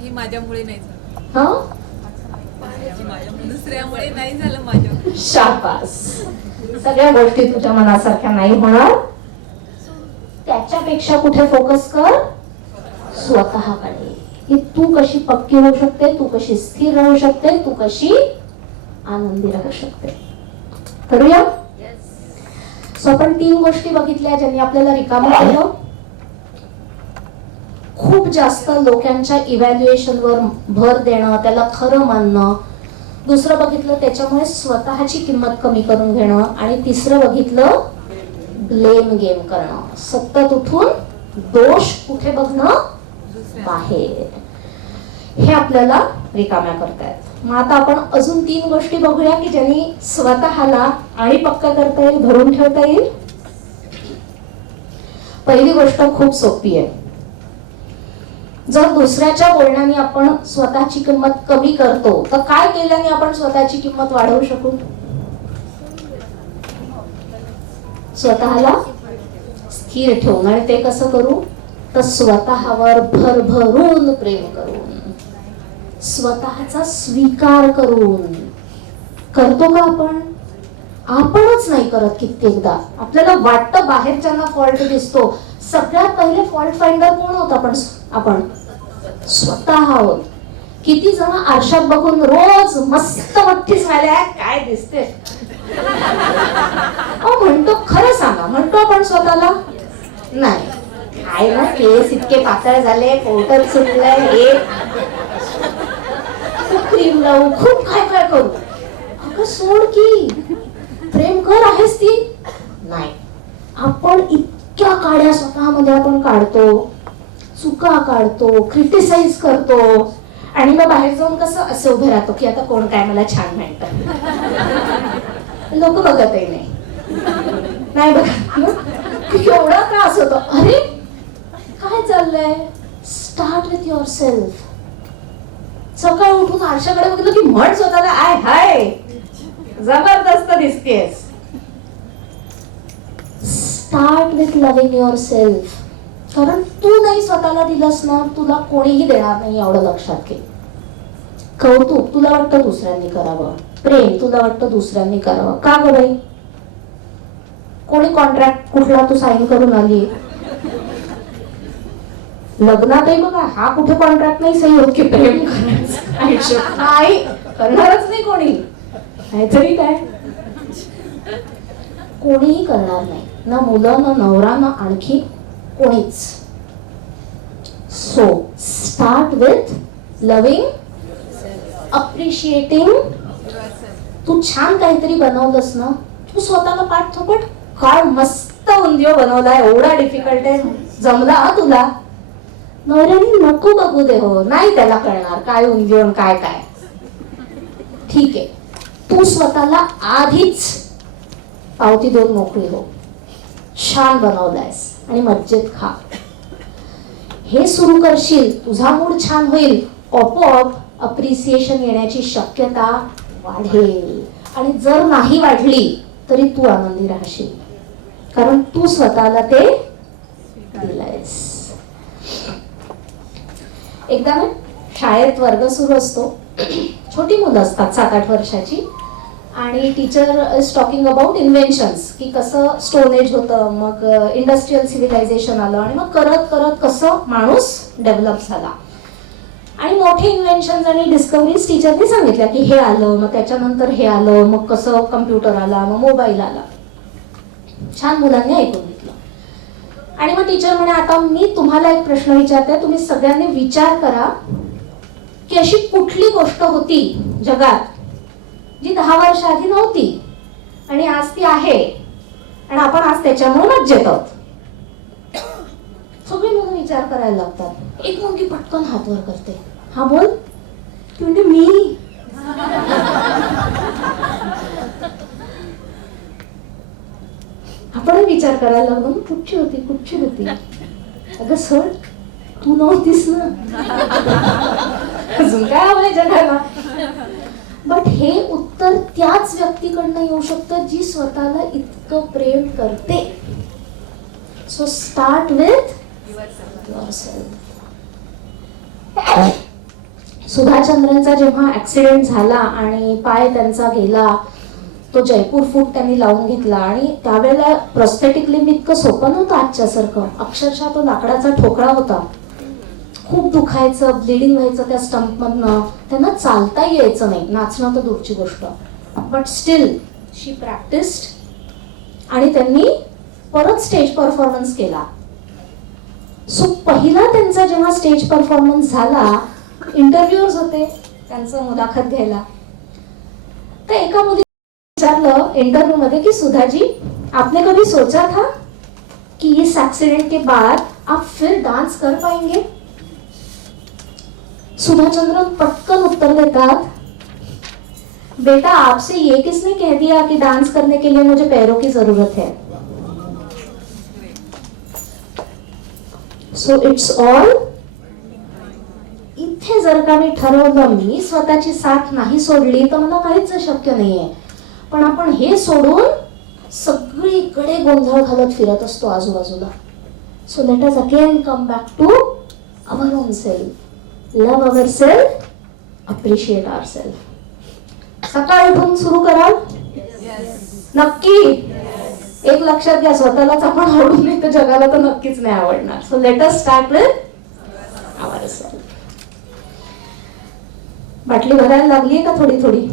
हे माझ्यामुळे नाही झालं, हा, दुसऱ्यामुळे नाही झालं माझ्या. शाबास. सगळ्या गोष्टी तुझ्या मनासारख्या नाही होणार. त्याच्यापेक्षा कुठे फोकस कर? स्वतःकडे. की तू कशी पक्की होऊ शकते, तू कशी स्थिर राहू शकते, तू कशी आनंदी राहू शकते. करूया? सो आपण 3 गोष्टी बघितल्या ज्यांनी आपल्याला रिकामं केलं. खूप जास्त लोकांच्या इव्हॅल्युएशनवर भर देणं, त्याला खरं मानणं. दुसरं बघितलं त्याच्यामुळे स्वतःची किंमत कमी करून घेणं. आणि तिसरं बघितलं ब्लेम गेम करणं, सतत उठून दोष कुठे बघणं? बाहेर. हे आपल्याला रिकाम्या करतायत. मग आता आपण अजून 3 गोष्टी बघूया की ज्यांनी स्वतःला आणि पक्का करता येईल, धरून ठेवता येईल. पहिली गोष्ट खूप सोपी आहे. जर दुसऱ्याच्या बोलण्याने आपण स्वतःची किंमत कमी करतो तर काय केल्याने आपण स्वतःची किंमत वाढवू शकू? स्वतःला स्थिर ठेवून. आणि ते कसं करू? तर स्वतःवर भरभरून प्रेम करून, स्वतःचा स्वीकार करून. करतो का आपण? आपणच नाही करत. कित्येकदा आपल्याला वाटतं बाहेरच्यांना फॉल्ट दिसतो. सगळ्यात पहिले फॉल्ट फाइंडर कोण होत? आपण स्वतः आहोत. किती जण आरशात बघून रोज मस्त मोठी झाल्या काय दिसते म्हणतो? खरं सांगा, म्हणतो आपण स्वतःला? नाही. काय ना केस इतके पातळ झाले, पोटच सुटलंय, हे खूप क्रीम लावू, खूप काय काय करू. अगं सोड की, प्रेम कर आहेस ती. नाही. आपण इतक्या काड्या स्वतःमध्ये आपण काढतो, चुका काढतो, क्रिटिसाइज करतो. आणि मग बाहेर जाऊन कसं असे उभे राहतो की आता कोण काय मला छान म्हणतं. लोक बघतही नाही बघत. एवढा त्रास होतो. अरे काय चाललंय? Start with your self. सकाळ उठून आरशाकडे बघितलं की म्हण स्वतःला, आय हाय जबरदस्त दिसतेस. Start with loving yourself. कारण तू नाही स्वतःला दिलंस ना, तुला कोणीही देणार नाही, एवढं लक्षात घे. कौतुक तुला वाटतं दुसऱ्यांनी करावं, प्रेम तुला वाटतं दुसऱ्यांनी करावं. का ग बाई? कोणी कॉन्ट्रॅक्ट कुठला तू साईन करून आली? लग्नातही बघा, हा कुठे कॉन्ट्रॅक्ट नाही सही होत की प्रेम करायचं. नाही करणारच नाही कोणी. नाहीतरी काय, कोणीही करणार नाही. ना मुलं, ना नवरा, ना आणखी कोणीच. So start with loving, appreciating. तू छान काहीतरी बनवलंस ना, तू स्वतःला पाठ थोपट, काय मस्त उंदियो बनवला, एवढा डिफिकल्ट आहे, जमला हा तुला. नवऱ्याने नको बघू दे, हो नाही त्याला कळणार काय उंदियो काय काय. ठीक आहे, तू स्वतःला आधीच पावती देऊन मोकळी हो. छान बनवलायस आणि मज्जेत खा. हे सुरू करशील, तुझा मूड छान होईल, आपोआप अप्रिसिएशन येण्याची शक्यता वाढेल. आणि जर नाही वाढली तरी तू आनंदी राहशील, कारण तू स्वतःला ते दिलंयस. एकदा ना शाळेत वर्ग सुरू असतो. छोटी मुलं असतात 7-8 वर्षाची. आणि टीचर इज टॉकिंग अबाउट इन्व्हेन्शन्स, की कसं स्टोन एज होतं, मग इंडस्ट्रियल सिव्हिलायझेशन आलं आणि मग करत करत कसं माणूस डेव्हलप झाला. आणि मोठे इन्व्हेन्शन्स आणि डिस्कवरीज टीचरनी सांगितल्या की हे आलं, मग त्याच्यानंतर हे आलं, मग कसं कम्प्युटर आला, मग मोबाईल आला. छान मुलांनी ऐकून घेतलं. आणि मग टीचर म्हणे आता मी तुम्हाला एक प्रश्न विचारते, तुम्ही सगळ्यांनी विचार करा की अशी कुठली गोष्ट होती जगात जी 10 वर्ष आधी नव्हती आणि आज ती आहे आणि आपण आज त्याच्यामुळे मज्जेत आहोत. सगळी मुलं विचार करायला लागतात. एक मुलगी पटकन हात वर करते, हा बोल. ती म्हणते मी. आपण विचार करायला लागलो, कुठची होती. अगं सर तू नव्हतीस ना. अजून काय हवंय जगाला. बट हे उत्तर त्याच व्यक्तीकडनं येऊ शकतं जी स्वतःला इतकं प्रेम करते. So start with yourself. सुधाचंद्रनचा जेव्हा ऍक्सिडेंट झाला आणि पाय त्यांचा गेला, तो जयपूर फूट त्यांनी लावून घेतला आणि त्यावेळेला प्रोस्थेटिक लिंब इतकं सोपं नव्हतं आजच्यासारखं. अक्षरशः तो लाकडाचा ठोकळा होता. खूप दुखायचं, ब्लिडिंग व्हायचं त्या स्टंप मधनं. त्यांना चालताही यायचं नाही, नाचणं तर दूरची गोष्ट. बट स्टील शी प्रॅक्टिस्ड आणि त्यांनी परत स्टेज परफॉर्मन्स केला. सो पहिला त्यांचा जेव्हा स्टेज परफॉर्मन्स झाला, इंटरव्ह्यूअर्स होते त्यांचं मुलाखत घ्यायला. तर एका मुली विचारलं इंटरव्यू मध्ये की सुधाजी आपने कभी सोचा था कि इस एक्सीडेंट के बाद आप फिर डांस कर पाएंगे. सुधाचंद्रन पटकन उत्तर देतात, बेटा आपसे ये किसने कह दिया कि डांस करने के लिए मुझे पैरों की जरूरत है. So it's all. इथे जर का मी ठरवलं, मी स्वतःची साथ नाही सोडली तर मला काहीच शक्य नाहीये. पण आपण हे सोडून सगळीकडे गोंधळ घालत फिरत असतो आजूबाजूला. So let us again come back to our own self. Love our self, appreciate our self. सकाळ उठून सुरू कराल नक्की. एक लक्षात घ्या, स्वतःलाच आपण आवडून नाही तर जगाला तर नक्कीच नाही आवडणार. So let us start with our self. बाटली भरायला लागली का थोडी थोडी.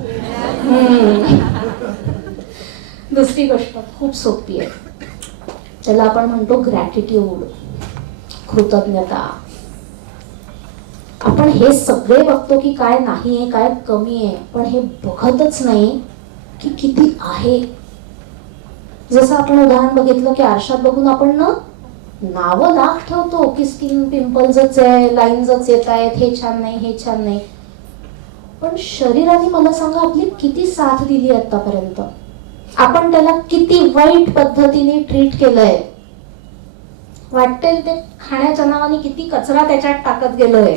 दुसरी गोष्ट खूप सोपी आहे, त्याला आपण म्हणतो ग्रॅटिट्यूड, कृतज्ञता. आपण हे सगळे बघतो की काय नाही आहे, काय कमी आहे, पण हे बघतच नाही की किती आहे. जसं आपण उदाहरण बघितलं की आरशात बघून आपण ना नावं लाख ठेवतो की स्किन पिंपल्सच आहे, लाईन्सच येत आहेत, हे छान नाही, हे छान नाही. पण शरीराने मला सांगा आपली किती साथ दिली आतापर्यंत. आपण त्याला किती वाईट पद्धतीने ट्रीट केलंय. वाटेल ते खाण्याच्या नावाने किती कचरा त्याच्यात टाकत गेलोय.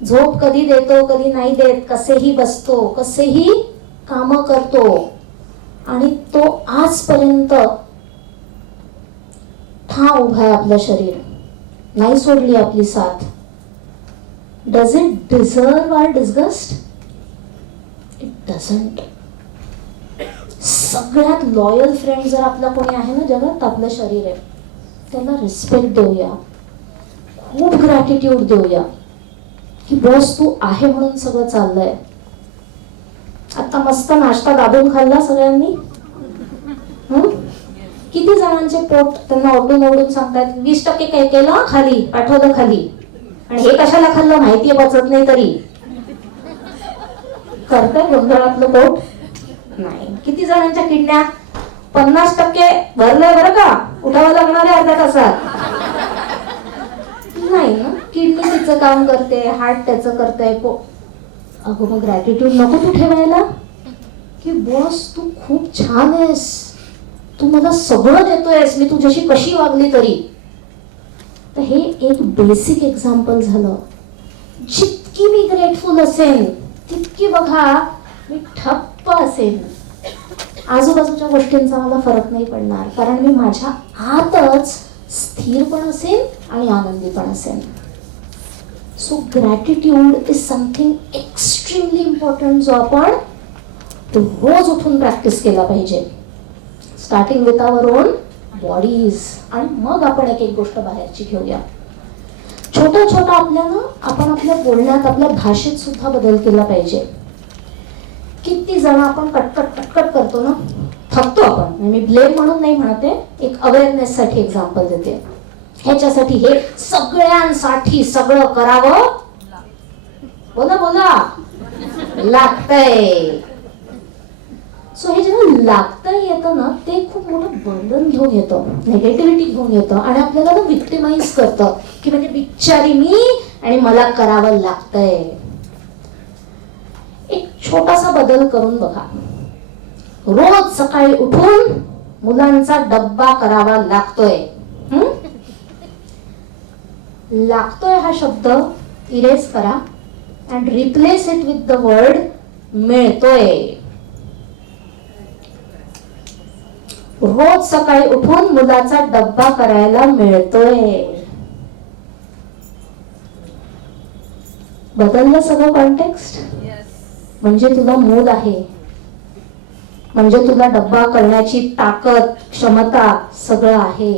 झोप कधी देतो कधी नाही देत, कसेही बसतो, कसेही काम करतो. आणि तो आजपर्यंत ठाम उभा आहे आपलं शरीर, नाही सोडली आपली साथ. Does it deserve our disgust? It doesn't. सगळ्यात लॉयल फ्रेंड जर आपला कोणी आहे ना जगात, आपलं शरीर आहे. त्याला रिस्पेक्ट देऊया, खूप ग्रॅटिट्यूड देऊया की बस तू आहे म्हणून सगळं चाललंय. आता मस्त नाश्ता दाबून खाल्ला सगळ्यांनी. किती जणांचे पोट त्यांना ओरडून ओरडून सांगतात 20% काय केलं खाली, पाठवलं खाली. आणि हे कशाला खाल्लं माहितीये, पचत नाही तरी करताय गोंधळातलं पोट. नाही. किती जणांच्या किडन्या 50% भरलंय बरं का, उठावं लागणार आहे अर्ध्या तासात. नाही ना, किडनी तिचं काम करते, हार्ट त्याचं करतंय. अगो मग ग्रॅटिट्यूड नको तू ठेवायला की बॉस तू खूप छान आहेस, तू मला सगळं देतोयस, मी तुझ्याशी कशी वागली तरी. तर हे एक बेसिक एक्झाम्पल झालं. जितकी मी ग्रेटफुल असेन तितकी बघा मी ठप्प असेन. आजूबाजूच्या गोष्टींचा मला फरक नाही पडणार, कारण मी माझ्या आतच स्थिर पण असेन आणि आनंदी पण असेन. So gratitude is something extremely important जो आपण तो रोज उठून प्रॅक्टिस केला पाहिजे, starting with our own bodies, आणि मग आपण एक एक गोष्ट बाहेरची घेऊया. छोट्या छोट्या आपल्याला आपण आपल्या बोलण्यात, आपल्या भाषेत सुद्धा बदल केला पाहिजे. किती जण आपण कटकट करतो ना, थकतो आपण. मी ब्लेम म्हणून नाही म्हणते, एक अवेअरनेस साठी एक्झाम्पल देते. ह्याच्यासाठी हे सगळ्यांसाठी सगळं करावं, बोला बोला, लागतंय. सो हे जेव्हा लागतंय येतं ना, ते खूप मोठं बंधन घेऊन येतं, निगेटिव्हिटी घेऊन येतं, आणि आपल्याला ना विक्टिमाइज करतं की म्हणजे बिचारी मी आणि मला करावं लागतंय. एक छोटासा बदल करून बघा. रोज सकाळी उठून मुलांचा डब्बा करावा लागतोय. लागतोय हा शब्द इरेज करा and replace it with the word मिळतोय. रोज सकाळी उठून मुलाचा डब्बा करायला मिळतोय. बदललं सगळं कॉन्टेक्स्ट. म्हणजे तुला मूल आहे, म्हणजे तुला डब्बा करण्याची ताकद, क्षमता सगळं आहे,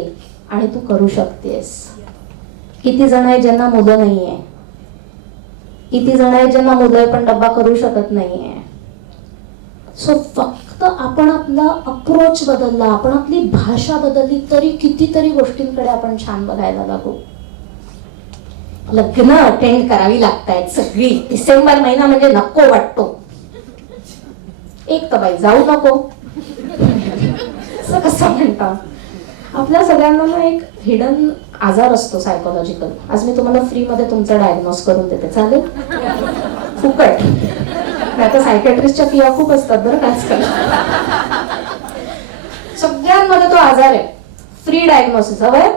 आणि तू करू शकतेस. किती जण आहे ज्यांना मुलं नाहीये, किती जण आहे ज्यांना मुलं आहे पण डब्बा करू शकत नाहीये. सो फक्त आपण आपला अप्रोच बदलला, आपण आपली भाषा बदलली, तरी कितीतरी गोष्टींकडे आपण छान बघायला लागू. लग्न अटेंड करावी लागतायत सगळी. डिसेंबर महिना म्हणजे नको वाटतो. एक तर बाई जाऊ नको असं कसं म्हणता. आपल्या सगळ्यांना ना एक हिडन आजार असतो सायकोलॉजिकल. आज मी तुम्हाला फ्री मध्ये तुमचा डायग्नोस करून देते, चालेल? फुकट. नाही तर सायकॅट्रिस्टच्या फिया खूप असतात बरं का आजकाल. सगळ्यांमध्ये तो आजार आहे. फ्री डायग्नोसिस हवंय.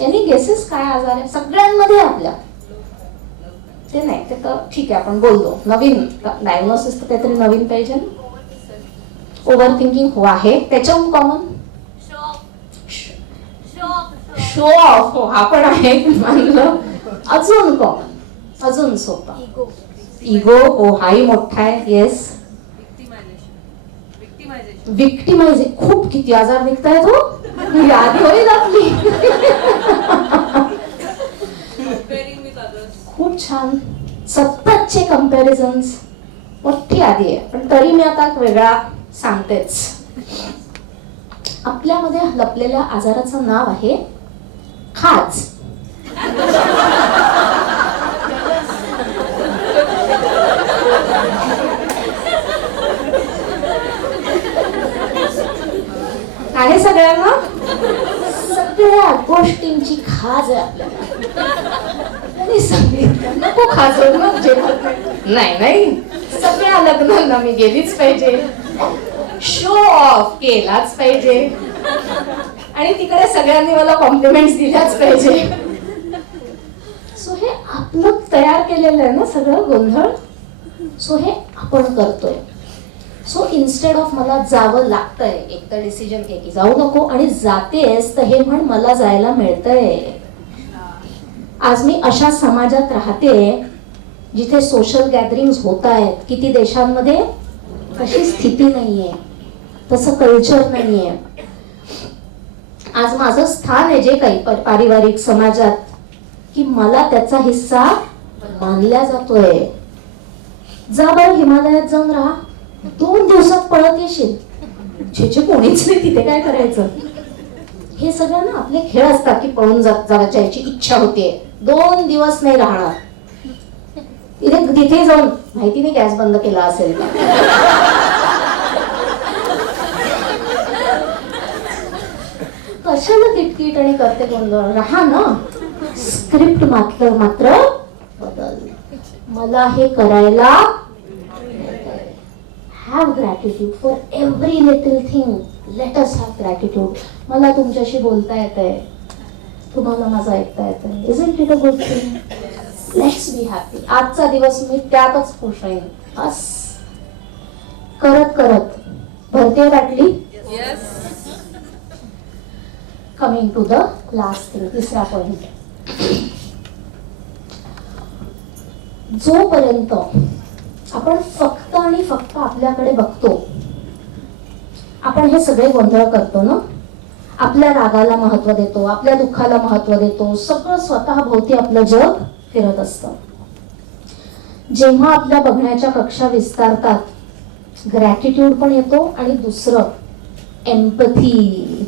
यांनी गेसेस काय आजार आहे सगळ्यांमध्ये आपल्या? ते नाही, ते तर ठीक आहे आपण बोलतो. नवीन डायग्नोसिस तर काहीतरी नवीन पाहिजे ना. ओव्हर थिंकिंग हो आहे. त्याच्याहून कॉमन शो ऑफ हो, हा पण आहे मानलं. अजून कॉमन, अजून सोपा इगो हो, हाही मोठा आहे. येस. विक्टिमायझेशन खूप. किती आजार निघतायत हो, यादी होईल आपली. खूप छान. सततचे कम्पॅरिझन्स मोठी आधी आहे, पण तरी मी आता वेगळा सांगतेच. आपल्यामध्ये लपलेल्या आजाराचं नाव आहे खाज. आहे सगळ्यांना. सगळ्या गोष्टींची खाज आहे आपल्याला. नको खाज नाही नाही, सगळ्या लग्नांना मी गेलीच पाहिजे, शो ऑफ केलाच पाहिजे, आणि तिकडे सगळ्यांनी मला कॉम्प्लिमेंट्स दिल्याच पाहिजे. सो हे आपलं तयार केलेलं आहे ना सगळं गोंधळ. सो हे आपण करतोय. सो इन्स्टेड ऑफ मला जावं लागतंय, एक तर डिसिजन घे की जाऊ नको, आणि जातेस तर हे म्हण मला जायला मिळतंय. आज मी अशा समाजात राहते जिथे सोशल गॅदरिंग होत आहेत. किती देशांमध्ये तशी स्थिती नाहीये, तसं कल्चर नाहीये. आज माझं स्थान आहे जे काही पारिवारिक समाजात, की मला त्याचा हिस्सा मानला जातोय. जा बरं हिमालयात जाऊन राहा, 2 दिवसात पळत येशील. जे कोणीच नाही तिथे काय करायचं. हे सगळं ना आपले खेळ असतात की पळून जायची इच्छा होते, 2 दिवस नाही राहणार. तिथे जाऊन माहिती नाही गॅस बंद केला असेल का. कशाला किटकिट आणि करते गोंधळ. राहा ना. स्क्रिप्ट मात्र बदल. मला हे करायला. Have gratitude for every little thing. Let us have gratitude. मला तुमच्याशी बोलता येतंय, तुम्हाला माझं ऐकता येतंय. Isn't it a good thing? Let's be happy. आजचा दिवस मी त्यातच खुश आहे. बस करत करत भरते बाटली. Coming to the last thing, तिसरा पॉइंट. जोपर्यंत आपण फक्त आणि फक्त आपल्याकडे बघतो. आपण हे सगळे गोंधळ करतो ना. आपल्या रागाला महत्व देतो, आपल्या दुःखाला महत्व देतो, सगळं स्वतः भोवती आपलं जग फिरत असतं. जेव्हा आपल्या बघण्याच्या कक्षा विस्तारतात, ग्रॅटिट्यूड पण येतो आणि दुसरं एम्पथी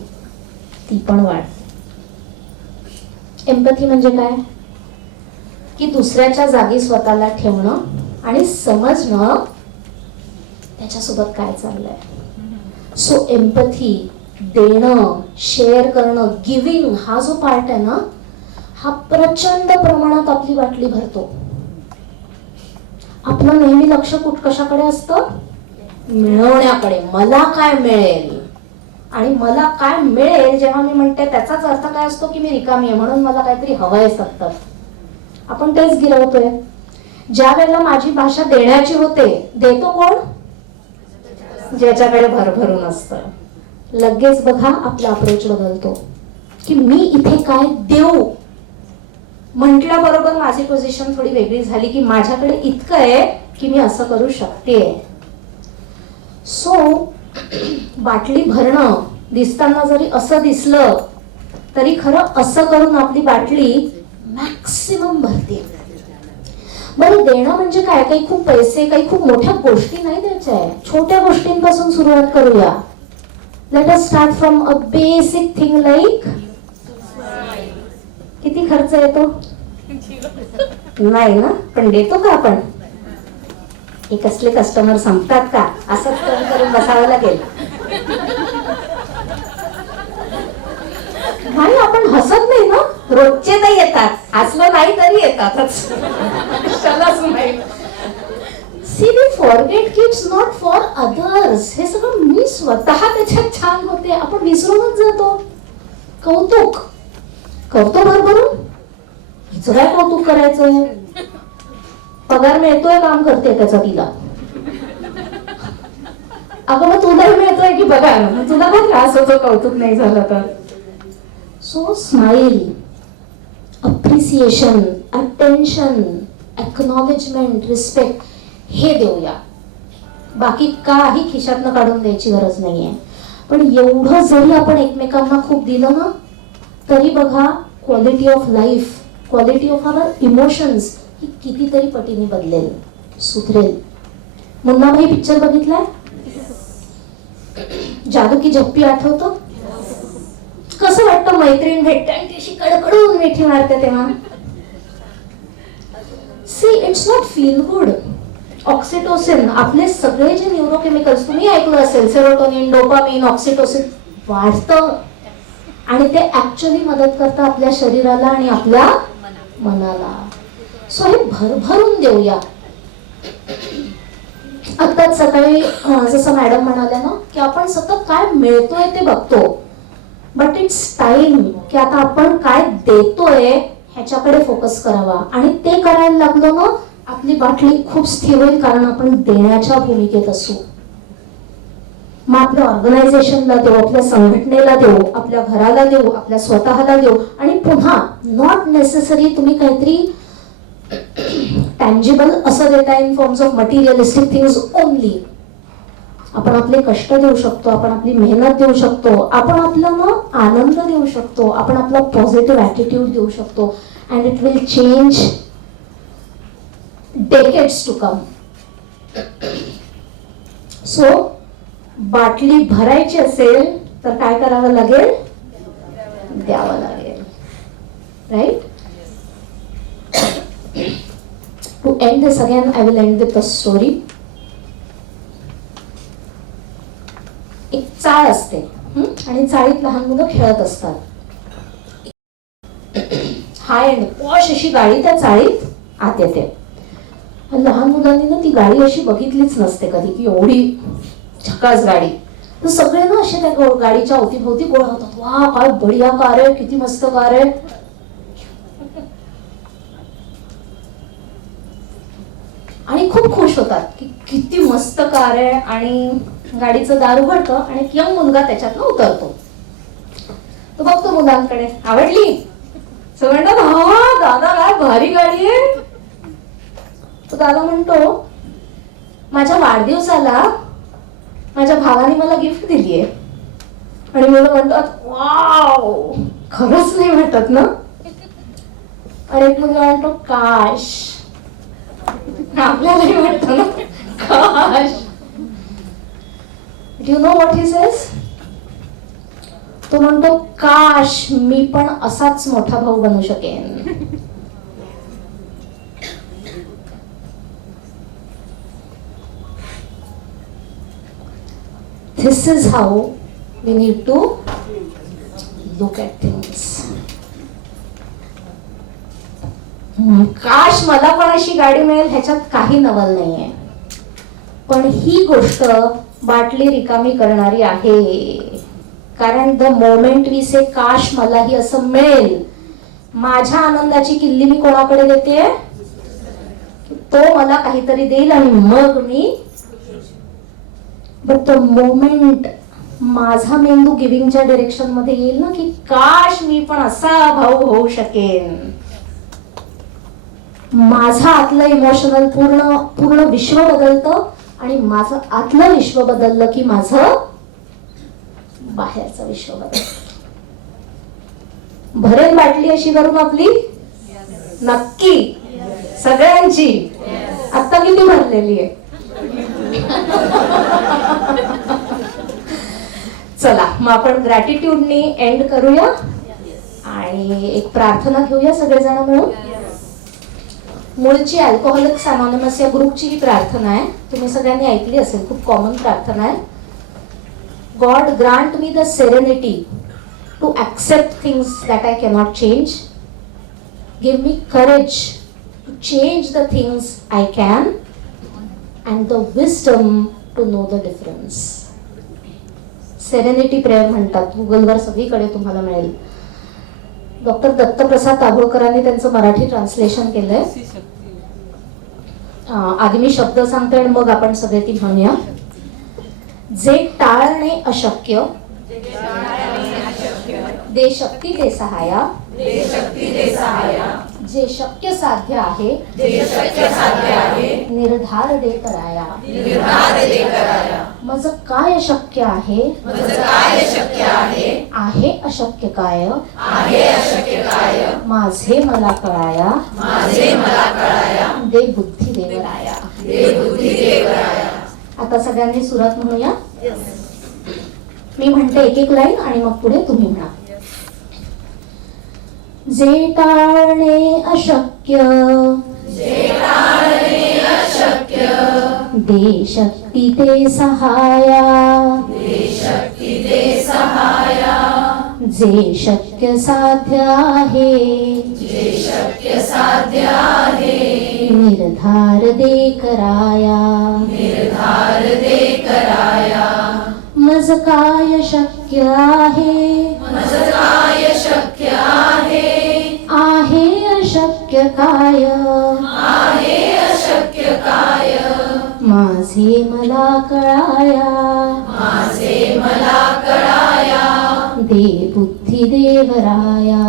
ती पण वाढते. एम्पथी म्हणजे काय? की दुसऱ्याच्या जागी स्वतःला ठेवणं आणि समजणं त्याच्यासोबत काय चाललंय. सो एम्पथी, देणं, शेअर करणं, गिव्हिंग, हा जो पार्ट आहे ना, हा प्रचंड प्रमाणात आपली बाटली भरतो. आपलं नेहमी लक्ष कशाकडे असतं? मिळवण्याकडे. मला काय मिळेल, आणि मला काय मिळेल जेव्हा मी म्हणते त्याचाच अर्थ काय असतो की मी रिकामी आहे म्हणून मला काहीतरी हवंय सतत. आपण तेच गिरवतोय. ज्या वेळेला माझी भाषा देण्याची होते, देतो कोण? ज्याच्याकडे भरभरून असतं. लगेच बघा आपला अप्रोच बदलतो की मी इथे काय देऊ. म्हटल्याबरोबर माझी पोझिशन थोडी वेगळी झाली की माझ्याकडे इतकं आहे की मी असं करू शकते. सो बाटली भरणं दिसताना जरी असं दिसलं तरी खरं असं करून आपली बाटली मॅक्सिमम भरते. बरं, देणं म्हणजे काय? काही खूप पैसे, काही खूप मोठ्या गोष्टी नाही द्यायच्या आहे. छोट्या गोष्टींपासून सुरुवात करूया. Late us start from a basic thing like किती खर्च येतो? नाही ना, पण देतो का आपण? हे कसले कस्टमर संपतात का? असंच करून बसावं लागेल. नाही, आपण हसत नाही ना. रोजचे नाही येतात, हसलं नाही तरी येतातच. सी वी फॉरगेट की इट्स नॉट फॉर अदर्स. हे सगळं मी स्वतः त्याच्यात छान होते आपण विसरूनच जातो. कौतुक करतो भरभरून. हिचं काय कौतुक करायचंय? पगार मिळतोय, काम करते त्याचा तिला. अगं मग तुला मिळतोय की पगार? तुला काय त्रास होतो कौतुक नाही झालं तर? So smile, appreciation, attention, acknowledgement, respect हे देऊया. बाकी काही खिशातनं काढून द्यायची गरज नाहीये. पण एवढं जरी आपण एकमेकांना खूप दिलं ना, तरी बघा quality of life, quality of our emotions ही कितीतरी पटीने बदलेल, सुधरेल. मुन्नाभाई पिक्चर बघितलाय? जादू की झप्पी आठवतो? कसं वाटतं मैत्रीण भेटते आणि अशी कडकडून मिठी मारते तेव्हा? See, it's not feel good. Oxytocin, आपले सगळे जे न्यूरोकेमिकल्स तुम्ही ऐकलं असेल, सेरोटोनिन, डोपामिन, ऑक्सिटोसिन वाढतं आणि ते ऍक्च्युअली मदत करतं आपल्या शरीराला आणि आपल्या मनाला. सो हे भरभरून देऊया. आत्ताच सकाळी जसं मॅडम म्हणाल्या ना की आपण सतत काय मिळतोय ते बघतो, बट इट्स टाइम की आता आपण काय देतोय ह्याच्याकडे फोकस करावा. आणि ते करायला लागलो ना, आपली बाटली खूप स्थिर होईल, कारण आपण देण्याच्या भूमिकेत असू. मग आपल्या ऑर्गनायझेशनला देऊ, आपल्या संघटनेला देऊ, आपल्या घराला देऊ, आपल्या स्वतःला देऊ. आणि पुन्हा नॉट नेसेसरी तुम्ही काहीतरी टँजिबल असं देता in forms of materialistic things only. आपण आपले कष्ट देऊ शकतो, आपण आपली मेहनत देऊ शकतो, आपण आपला ना आनंद देऊ शकतो, आपण आपला पॉझिटिव्ह ॲटिट्यूड देऊ शकतो. And it will change decades to come. So बाटली भरायची असेल तर काय करावं लागेल? द्यावं लागेल. Right? To end this again, I will end with a story. एक चाळ असते आणि चाळीत लहान मुलं खेळत असतात. हाय एंड पॉश अशी गाडी त्या चाळीत आत येते. लहान मुलांनी ना ती गाडी अशी बघितलीच नसते कधी की एवढी झकास गाडी. तर सगळे ना असे त्या गाडीच्या अवतीभोवती गोळा होतात. वा, काय बढिया कार आहे, किती मस्त कार आहे. आणि खूप खुश होतात की किती मस्त कार आहे. आणि गाडीचं दार उघडतं आणि एक यंग मुलगा त्याच्यातनं उतरतो. तो बघतो मुलांकडे, आवडली? सगळ्यांना हा दादा काय भारी गाडी आहे. तो दादा म्हणतो माझ्या वाढदिवसाला माझ्या भावाने मला गिफ्ट दिली आहे आणि मुलं म्हणतात वाव, खरंच नाही वाटत ना? आणि एक मुलगा म्हणतो काश. आपल्यालाही वाटतं ना काश. Do you know what he says? तो म्हणतो काश मी पण असाच मोठा भाऊ बनू शकेन. This is how we need to look at things. काश मला पण अशी गाडी मिळेल ह्याच्यात काही नवल नाहीये, पण ही गोष्ट बाटली रिकामी करणारी आहे. कारण द मोमेंट वी से काश मलाही असं मिळेल, माझ्या आनंदाची किल्ली मी कोणाकडे देते? तो मला काहीतरी देईल आणि मग मी. बट द मोमेंट माझा मेंदू गिविंगच्या डिरेक्शन मध्ये येईल ना, की काश मी पण असा भाऊ होऊ शकेन, माझं आतलं इमोशनल पूर्ण विश्व बदलतं आणि माझं आतलं विश्व बदललं की माझं बाहेरचं विश्व बदलतं. भरेल बाटली अशी करून आपली? नक्की सगळ्यांची. आता किती भरलेली आहे? चला मग आपण ग्रॅटिट्यूडनी एंड करूया आणि एक प्रार्थना घेऊया सगळेजण मिळून. मूळची अल्कोहोलिक्स अनॉनिमस या ग्रुपची ही प्रार्थना आहे, तुम्ही सगळ्यांनी ऐकली असेल, खूप कॉमन प्रार्थना आहे. God grant me the serenity to accept things that I cannot change. Give me courage to change the things I can and the wisdom to know the difference. Serenity prayer म्हणतात, गुगलवर सगळीकडे तुम्हाला मिळेल. Doctor Dattaprasad ताभोळकरांनी त्यांचं Marathi translation केलंय. आधी मी शब्द सांगते आणि मग आपण सगळे ती म्हणूया. जे टाळणे अशक्य दे शक्ती दे सहाया, जे शक्य साध्य आहे निर्धार दे कराया. मज काय शक्य आहे अशक्य काय माझे मला कळाया दे बुद्धी देवराया. आता सगळ्यांनी सुरात म्हणूया. मी म्हणते एक एक लाईन आणि मग पुढे तुम्ही म्हणा. जे टाळणे अशक्य दे शक्ती ते सहाया, जे शक्य साध्य आहे निर्धार दे कराया. मज काय शक्य आहे अशक्य काय माझे मला कळाया दे बुद्धी देवराया.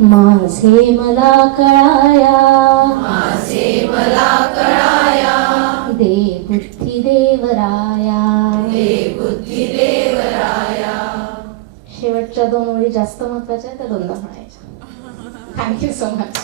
माझे मला कळाया दे बुद्धी देवराया. शेवटच्या दोन ओळी जास्त महत्वाच्या, त्या दोनदा म्हणायच्या. Thank you so much.